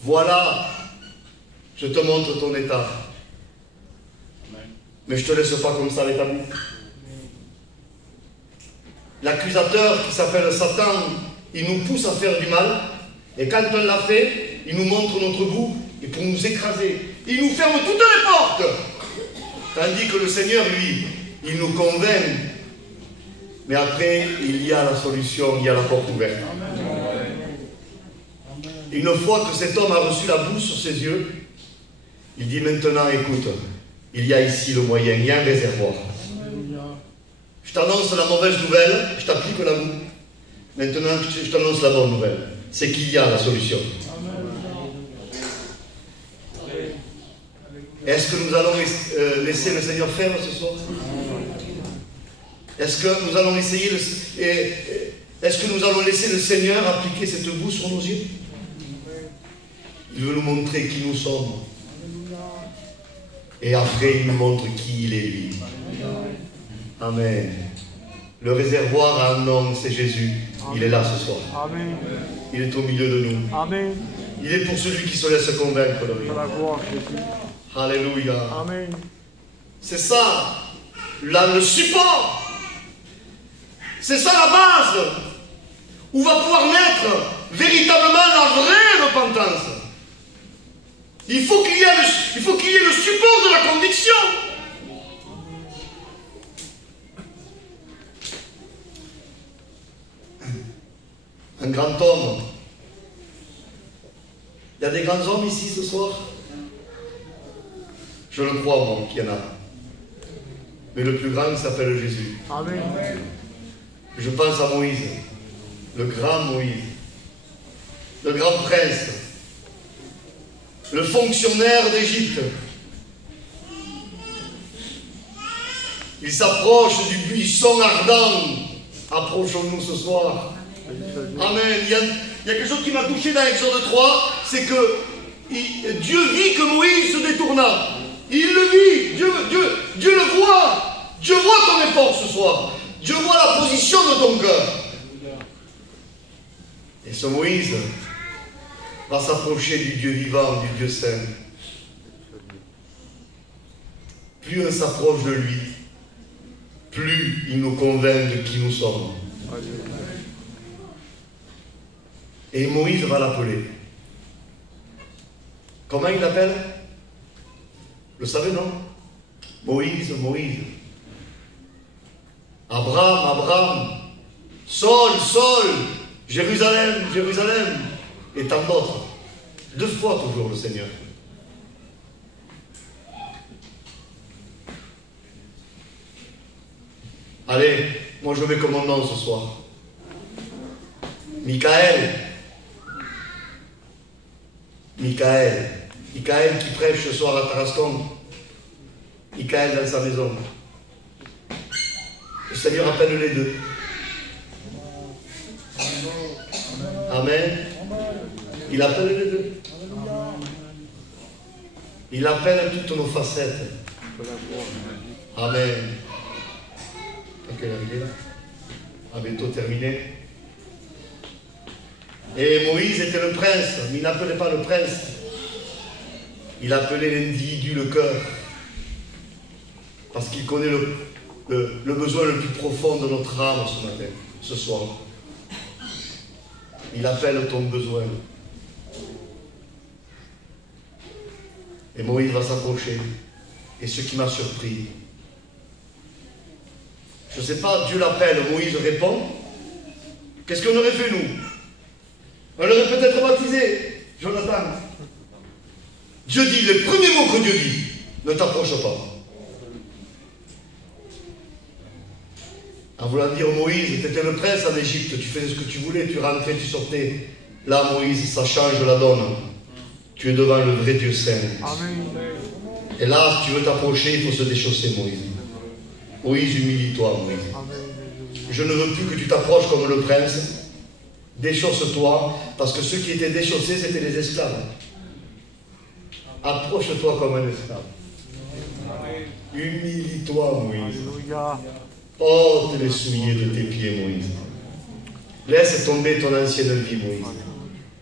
Voilà, je te montre ton état. Mais je ne te laisse pas comme ça avec ta boue. L'accusateur qui s'appelle Satan, il nous pousse à faire du mal. Et quand on l'a fait, il nous montre notre boue et pour nous écraser. Il nous ferme toutes les portes. Tandis que le Seigneur, lui, il nous convainc. Mais après, il y a la solution, il y a la porte ouverte. Une fois que cet homme a reçu la boue sur ses yeux, il dit maintenant, écoute, il y a ici le moyen, il y a un réservoir. Je t'annonce la mauvaise nouvelle, je t'applique la boue. Maintenant, je t'annonce la bonne nouvelle. C'est qu'il y a la solution. Est-ce que nous allons laisser le Seigneur faire ce soir? Est-ce que nous allons essayer est-ce que nous allons laisser le Seigneur appliquer cette boue sur nos yeux? Il veut nous montrer qui nous sommes. Et après, il nous montre qui il est, lui. Amen. Le réservoir a un nom, c'est Jésus. Il est là ce soir. Amen. Il est au milieu de nous. Amen. Il est pour celui qui se laisse convaincre de lui. Alléluia. Amen. C'est ça, le support. C'est ça la base où va pouvoir naître véritablement la vraie repentance. Il faut qu'il y ait le support de la conviction. Un grand homme. Il y a des grands hommes ici ce soir? Je le crois, moi, qu'il y en a. Mais le plus grand, il s'appelle Jésus. Amen. Je pense à Moïse, le grand Moïse, le grand prince, le fonctionnaire d'Égypte. Il s'approche du buisson ardent. Approchons-nous ce soir. Amen. Il y a quelque chose qui m'a touché dans Exode 3, c'est que Dieu vit que Moïse se détourna. Il le vit. Dieu le voit. Dieu voit ton effort ce soir. Dieu voit la position de ton cœur. Et ce Moïse va s'approcher du Dieu vivant, du Dieu saint. Plus on s'approche de lui, plus il nous convainc de qui nous sommes. Et Moïse va l'appeler. Comment il l'appelle? Le savez, non? Moïse, Moïse. Abraham, Abraham. Saul, Saul. Jérusalem, Jérusalem. Et tant d'autres. 2 fois toujours le Seigneur. Allez, moi je mets comme mon nom ce soir. Michael. Michael. Michael qui prêche ce soir à Tarascon. Michael dans sa maison. Le Seigneur appelle les deux. Amen. Il appelle les deux. Il appelle toutes nos facettes. Amen. Ok, là. À bientôt terminé. Et Moïse était le prince, mais il n'appelait pas le prince. Il appelait l'individu le cœur. Parce qu'il connaît le besoin le plus profond de notre âme ce matin, ce soir. Il appelle ton besoin. Et Moïse va s'approcher. Et ce qui m'a surpris, je ne sais pas, Dieu l'appelle, Moïse répond. Qu'est-ce qu'on aurait fait nous? On l'aurait peut-être baptisé, Jonathan. Dieu dit, les premiers mots que Dieu dit, ne t'approche pas. En voulant dire Moïse, tu étais le prince en Égypte, tu faisais ce que tu voulais, tu rentrais, tu sortais. Là, Moïse, ça change la donne. Tu es devant le vrai Dieu saint. Amen. Et là, si tu veux t'approcher, il faut se déchausser, Moïse. Moïse, humilie-toi, Moïse. Je ne veux plus que tu t'approches comme le prince. Déchausse-toi, parce que ceux qui étaient déchaussés, c'était les esclaves. Approche-toi comme un esclave. Humilie-toi, Moïse. Ôte les souliers de tes pieds, Moïse. Laisse tomber ton ancienne vie, Moïse.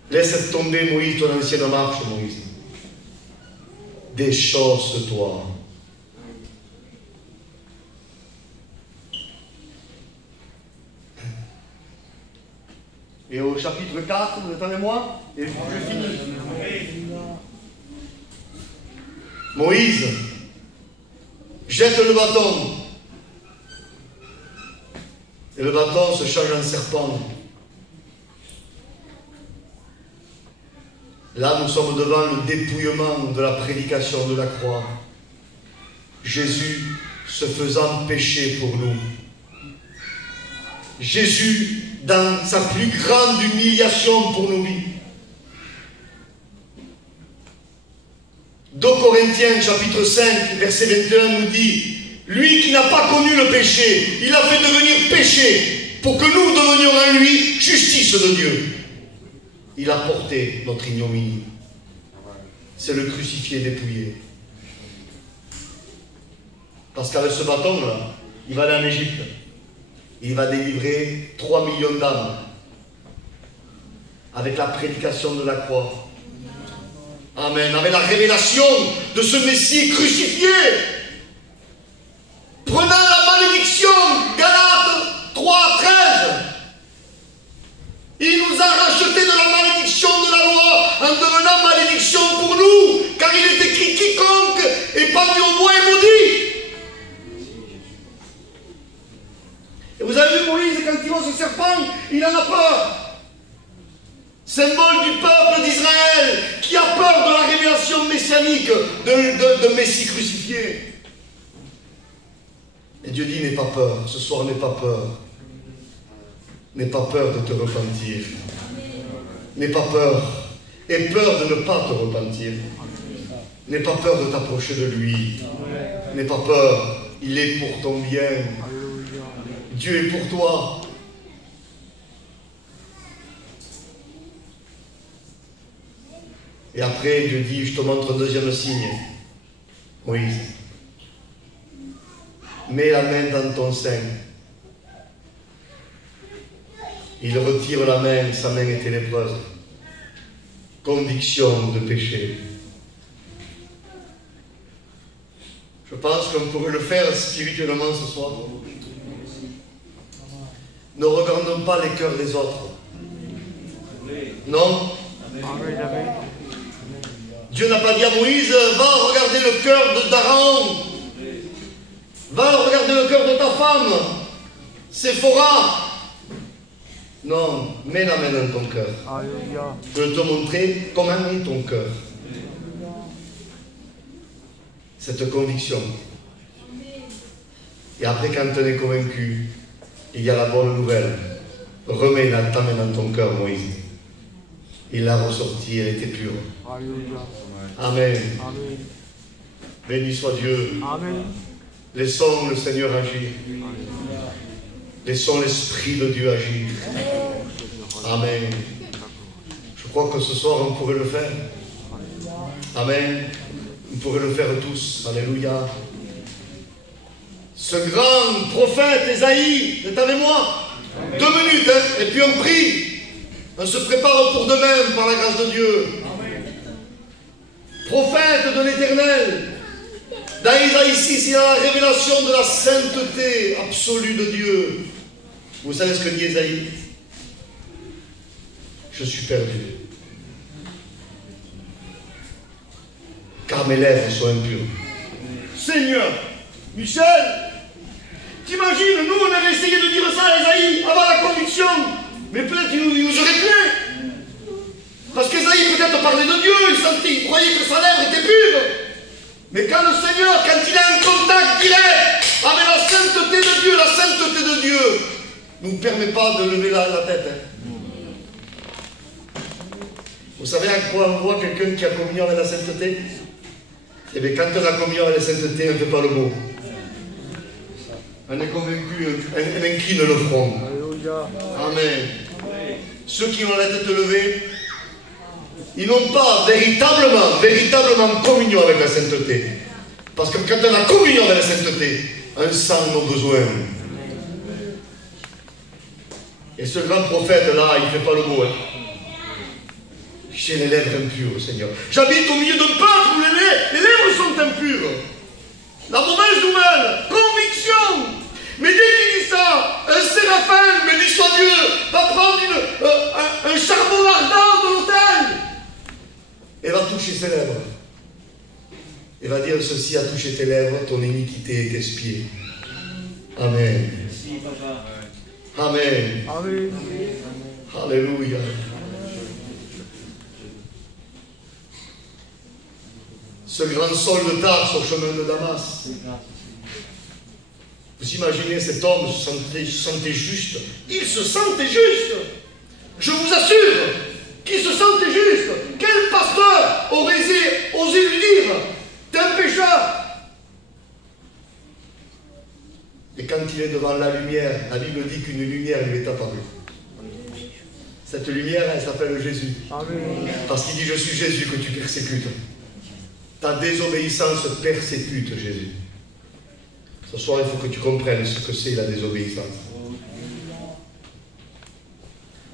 Laisse tomber, Moïse, ton ancienne marche, Moïse. Déchausse-toi. Et au chapitre 4, vous êtes avec moi? Et je finis. Moïse jette le bâton. Et le bâton se change en serpent. Là, nous sommes devant le dépouillement de la prédication de la croix. Jésus se faisant péché pour nous. Jésus dans sa plus grande humiliation pour nos vies. 2 Corinthiens chapitre 5 verset 21 nous dit: lui qui n'a pas connu le péché, il a fait devenir péché pour que nous devenions en lui justice de Dieu. Il a porté notre ignominie. C'est le crucifié dépouillé. Parce qu'avec ce bâton-là, il va aller en Égypte. Il va délivrer 3 millions d'âmes avec la prédication de la croix. Amen. Avec la révélation de ce Messie crucifié. Prenant la malédiction, Galates 3:13. Il nous a rachetés de la malédiction de la loi en devenant malédiction pour nous, car il est écrit: quiconque est pendu au bois est maudit. Et vous avez vu Moïse, quand il voit ce serpent, il en a peur. Symbole du peuple d'Israël qui a peur de la révélation messianique de Messie crucifié. Et Dieu dit: n'aie pas peur, ce soir n'aie pas peur. N'aie pas peur de te repentir. N'aie pas peur. Aie peur de ne pas te repentir. N'aie pas peur de t'approcher de lui. N'aie pas peur, il est pour ton bien. Dieu est pour toi. Et après, Dieu dit: je te montre un deuxième signe. Moïse, mets la main dans ton sein. Il retire la main, sa main était lépreuse. Conviction de péché. Je pense qu'on pourrait le faire spirituellement ce soir. Ne regardons pas les cœurs des autres. Non. Dieu n'a pas dit à Moïse: va regarder le cœur d'Aaron. Va regarder le cœur de ta femme. Séphora. Non, mets la main dans ton cœur. Je vais te montrer comment est ton cœur. Cette conviction. Et après, quand tu es convaincu, il y a la bonne nouvelle. Remets ta main dans ton cœur, Moïse. Il l'a ressortie, elle était pure. Amen. Béni soit Dieu. Amen. Laissons le Seigneur agir. Laissons l'Esprit de Dieu agir. Amen. Je crois que ce soir on pourrait le faire. Amen. On pourrait le faire tous. Alléluia. Ce grand prophète Ésaïe est avec moi. 2 minutes, hein, et puis on prie. On se prépare pour demain par la grâce de Dieu. Prophète de l'Éternel. Dans Ésaïe 6, il y a la révélation de la sainteté absolue de Dieu. Vous savez ce que dit Ésaïe? Je suis perdu. Car mes lèvres sont impures. Seigneur, Michel, t'imagines, nous on avait essayé de dire ça à Ésaïe avant la conviction. Mais peut-être il nous aurait tué. Parce qu'Ésaïe peut-être parlait de Dieu, il croyait que sa lèvre était pure. Mais quand le Seigneur, quand il a un contact direct avec la sainteté de Dieu, la sainteté de Dieu ne nous permet pas de lever la tête. Hein. Vous savez à quoi on voit quelqu'un qui a communion avec la sainteté? Eh bien, quand on a communion avec la sainteté, on ne fait pas le mot. On est convaincu, on incline le front. Amen. Ceux qui ont la tête levée, ils n'ont pas véritablement communion avec la sainteté. Parce que quand on a communion avec la sainteté, on sent nos besoins. Et ce grand prophète-là, il ne fait pas le mot. Hein. J'ai les lèvres impures, Seigneur. J'habite au milieu d'un peuple où les lèvres sont impures. La mauvaise nouvelle, conviction. Mais dès qu'il dit ça, un séraphin, béni soit Dieu, va prendre un charbon ardent de l'autel et va toucher ses lèvres. Et va dire, ceci a touché tes lèvres, ton iniquité est expiée. Amen. Amen. Amen. Alléluia. Ce grand Saul de Tarse au chemin de Damas. Vous imaginez, cet homme se sentait juste. Il se sentait juste. Je vous assure qu'il se sentait juste. Quel pasteur aurait osé lui dire, t'es un pécheur? Et quand il est devant la lumière, la Bible dit qu'une lumière lui est apparue. Cette lumière, elle s'appelle Jésus. Amen. Parce qu'il dit, je suis Jésus que tu persécutes. Ta désobéissance persécute Jésus. Ce soir, il faut que tu comprennes ce que c'est la désobéissance.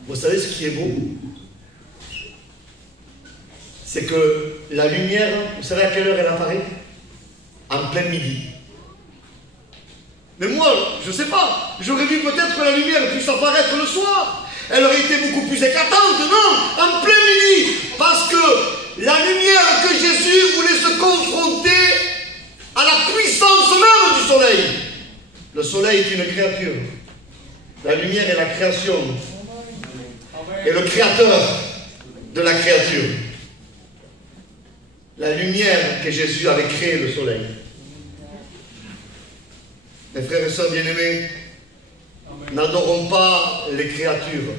Vous savez ce qui est beau? C'est que la lumière, vous savez à quelle heure elle apparaît? En plein midi. Mais moi, je ne sais pas, j'aurais vu peut-être que la lumière puisse apparaître le soir. Elle aurait été beaucoup plus éclatante, non? En plein midi. Parce que la lumière que Jésus voulait se confronter à la puissance même du soleil. Le soleil est une créature. La lumière est la création. Et le créateur de la créature. La lumière que Jésus avait créé le soleil. Mes frères et sœurs bien-aimés, n'adorons pas les créatures.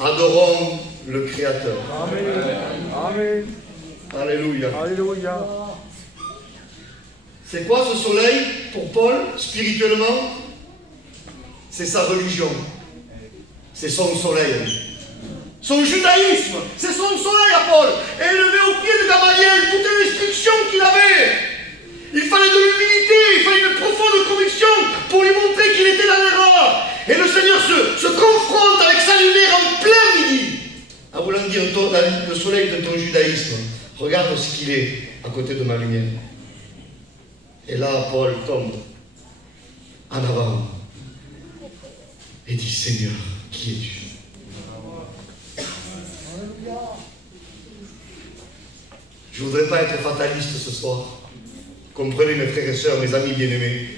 Adorons le Créateur. Amen. Amen. Alléluia. Alléluia. C'est quoi ce soleil pour Paul, spirituellement? C'est sa religion. C'est son soleil. Son judaïsme, c'est son soleil à Paul. Élevé au pied de Gamaliel, toutes les instructions qu'il avait. Il fallait de l'humilité, il fallait une profonde conviction pour lui montrer qu'il était dans l'erreur. Et le Seigneur se confronte avec sa lumière en plein midi. En voulant dire le soleil de ton judaïsme, regarde ce qu'il est à côté de ma lumière. Et là, Paul tombe en avant et dit, Seigneur, qui es-tu? Je ne voudrais pas être fataliste ce soir. Comprenez mes frères et sœurs, mes amis bien-aimés.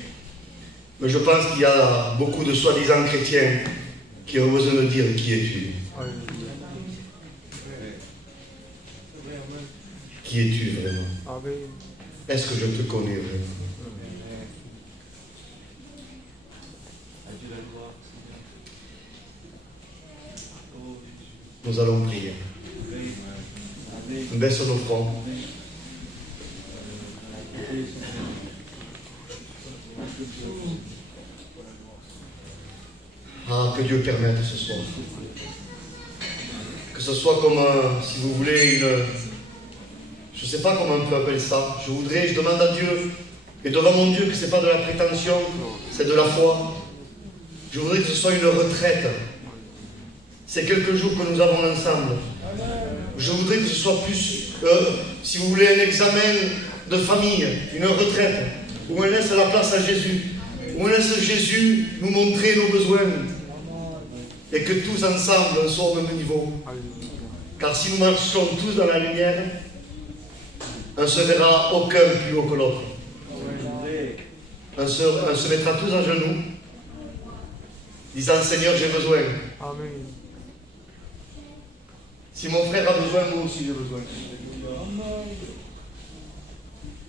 Mais je pense qu'il y a beaucoup de soi-disant chrétiens qui ont besoin de dire qui es-tu? Qui es-tu vraiment? Est-ce que je te connais vraiment? Nous allons prier. On baisse nos fronts. Ah, que Dieu permette ce soir. Que ce soit comme, si vous voulez, je ne sais pas comment on peut appeler ça. Je demande à Dieu, et devant mon Dieu, que ce n'est pas de la prétention, c'est de la foi. Je voudrais que ce soit une retraite. C'est quelques jours que nous avons ensemble. Je voudrais que ce soit plus, si vous voulez, un examen de famille, une retraite, où on laisse la place à Jésus, où on laisse Jésus nous montrer nos besoins, et que tous ensemble, on soit au même niveau. Car si nous marchons tous dans la lumière, on ne se verra aucun plus haut que l'autre. On se mettra tous à genoux, disant, Seigneur, j'ai besoin. Amen. Si mon frère a besoin, moi aussi j'ai besoin.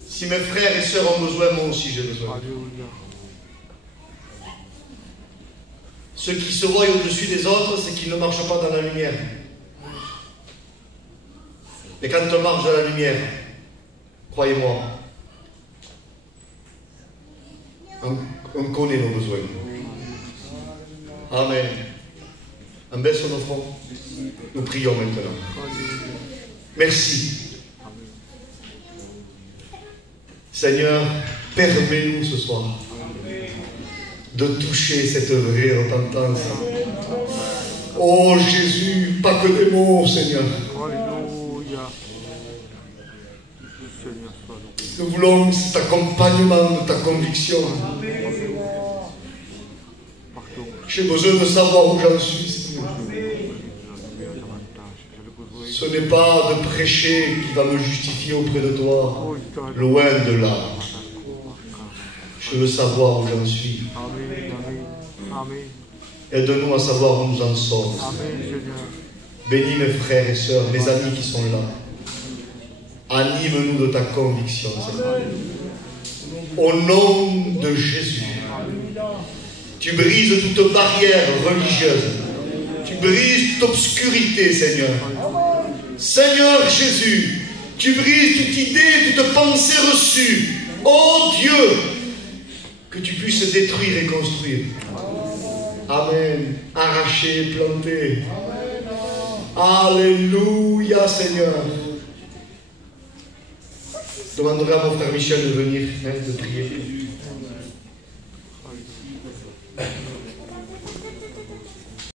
Si mes frères et sœurs ont besoin, moi aussi j'ai besoin. Alléluia. Ceux qui se voient au-dessus des autres, c'est qu'ils ne marchent pas dans la lumière. Mais quand on marche dans la lumière, croyez-moi, on connaît nos besoins. Amen. On baisse nos fronts. Nous prions maintenant. Merci. Seigneur, permets-nous ce soir de toucher cette vraie repentance. Oh Jésus, pas que des mots, Seigneur. Alléluia. Nous voulons cet accompagnement de ta conviction. J'ai besoin de savoir où j'en suis, Seigneur. Ce n'est pas de prêcher qui va me justifier auprès de toi, loin de là. Je veux savoir où j'en suis. Aide-nous à savoir où nous en sommes. Bénis mes frères et sœurs, mes amis qui sont là. Anime-nous de ta conviction, Seigneur. Au nom de Jésus, tu brises toute barrière religieuse. Tu brises toute obscurité, Seigneur. Seigneur Jésus, tu brises toute idée, toute pensée reçue. Oh Dieu, que tu puisses détruire et construire. Amen. Arracher, planter. Alléluia, Seigneur. Je demanderai à mon frère Michel de venir, de prier.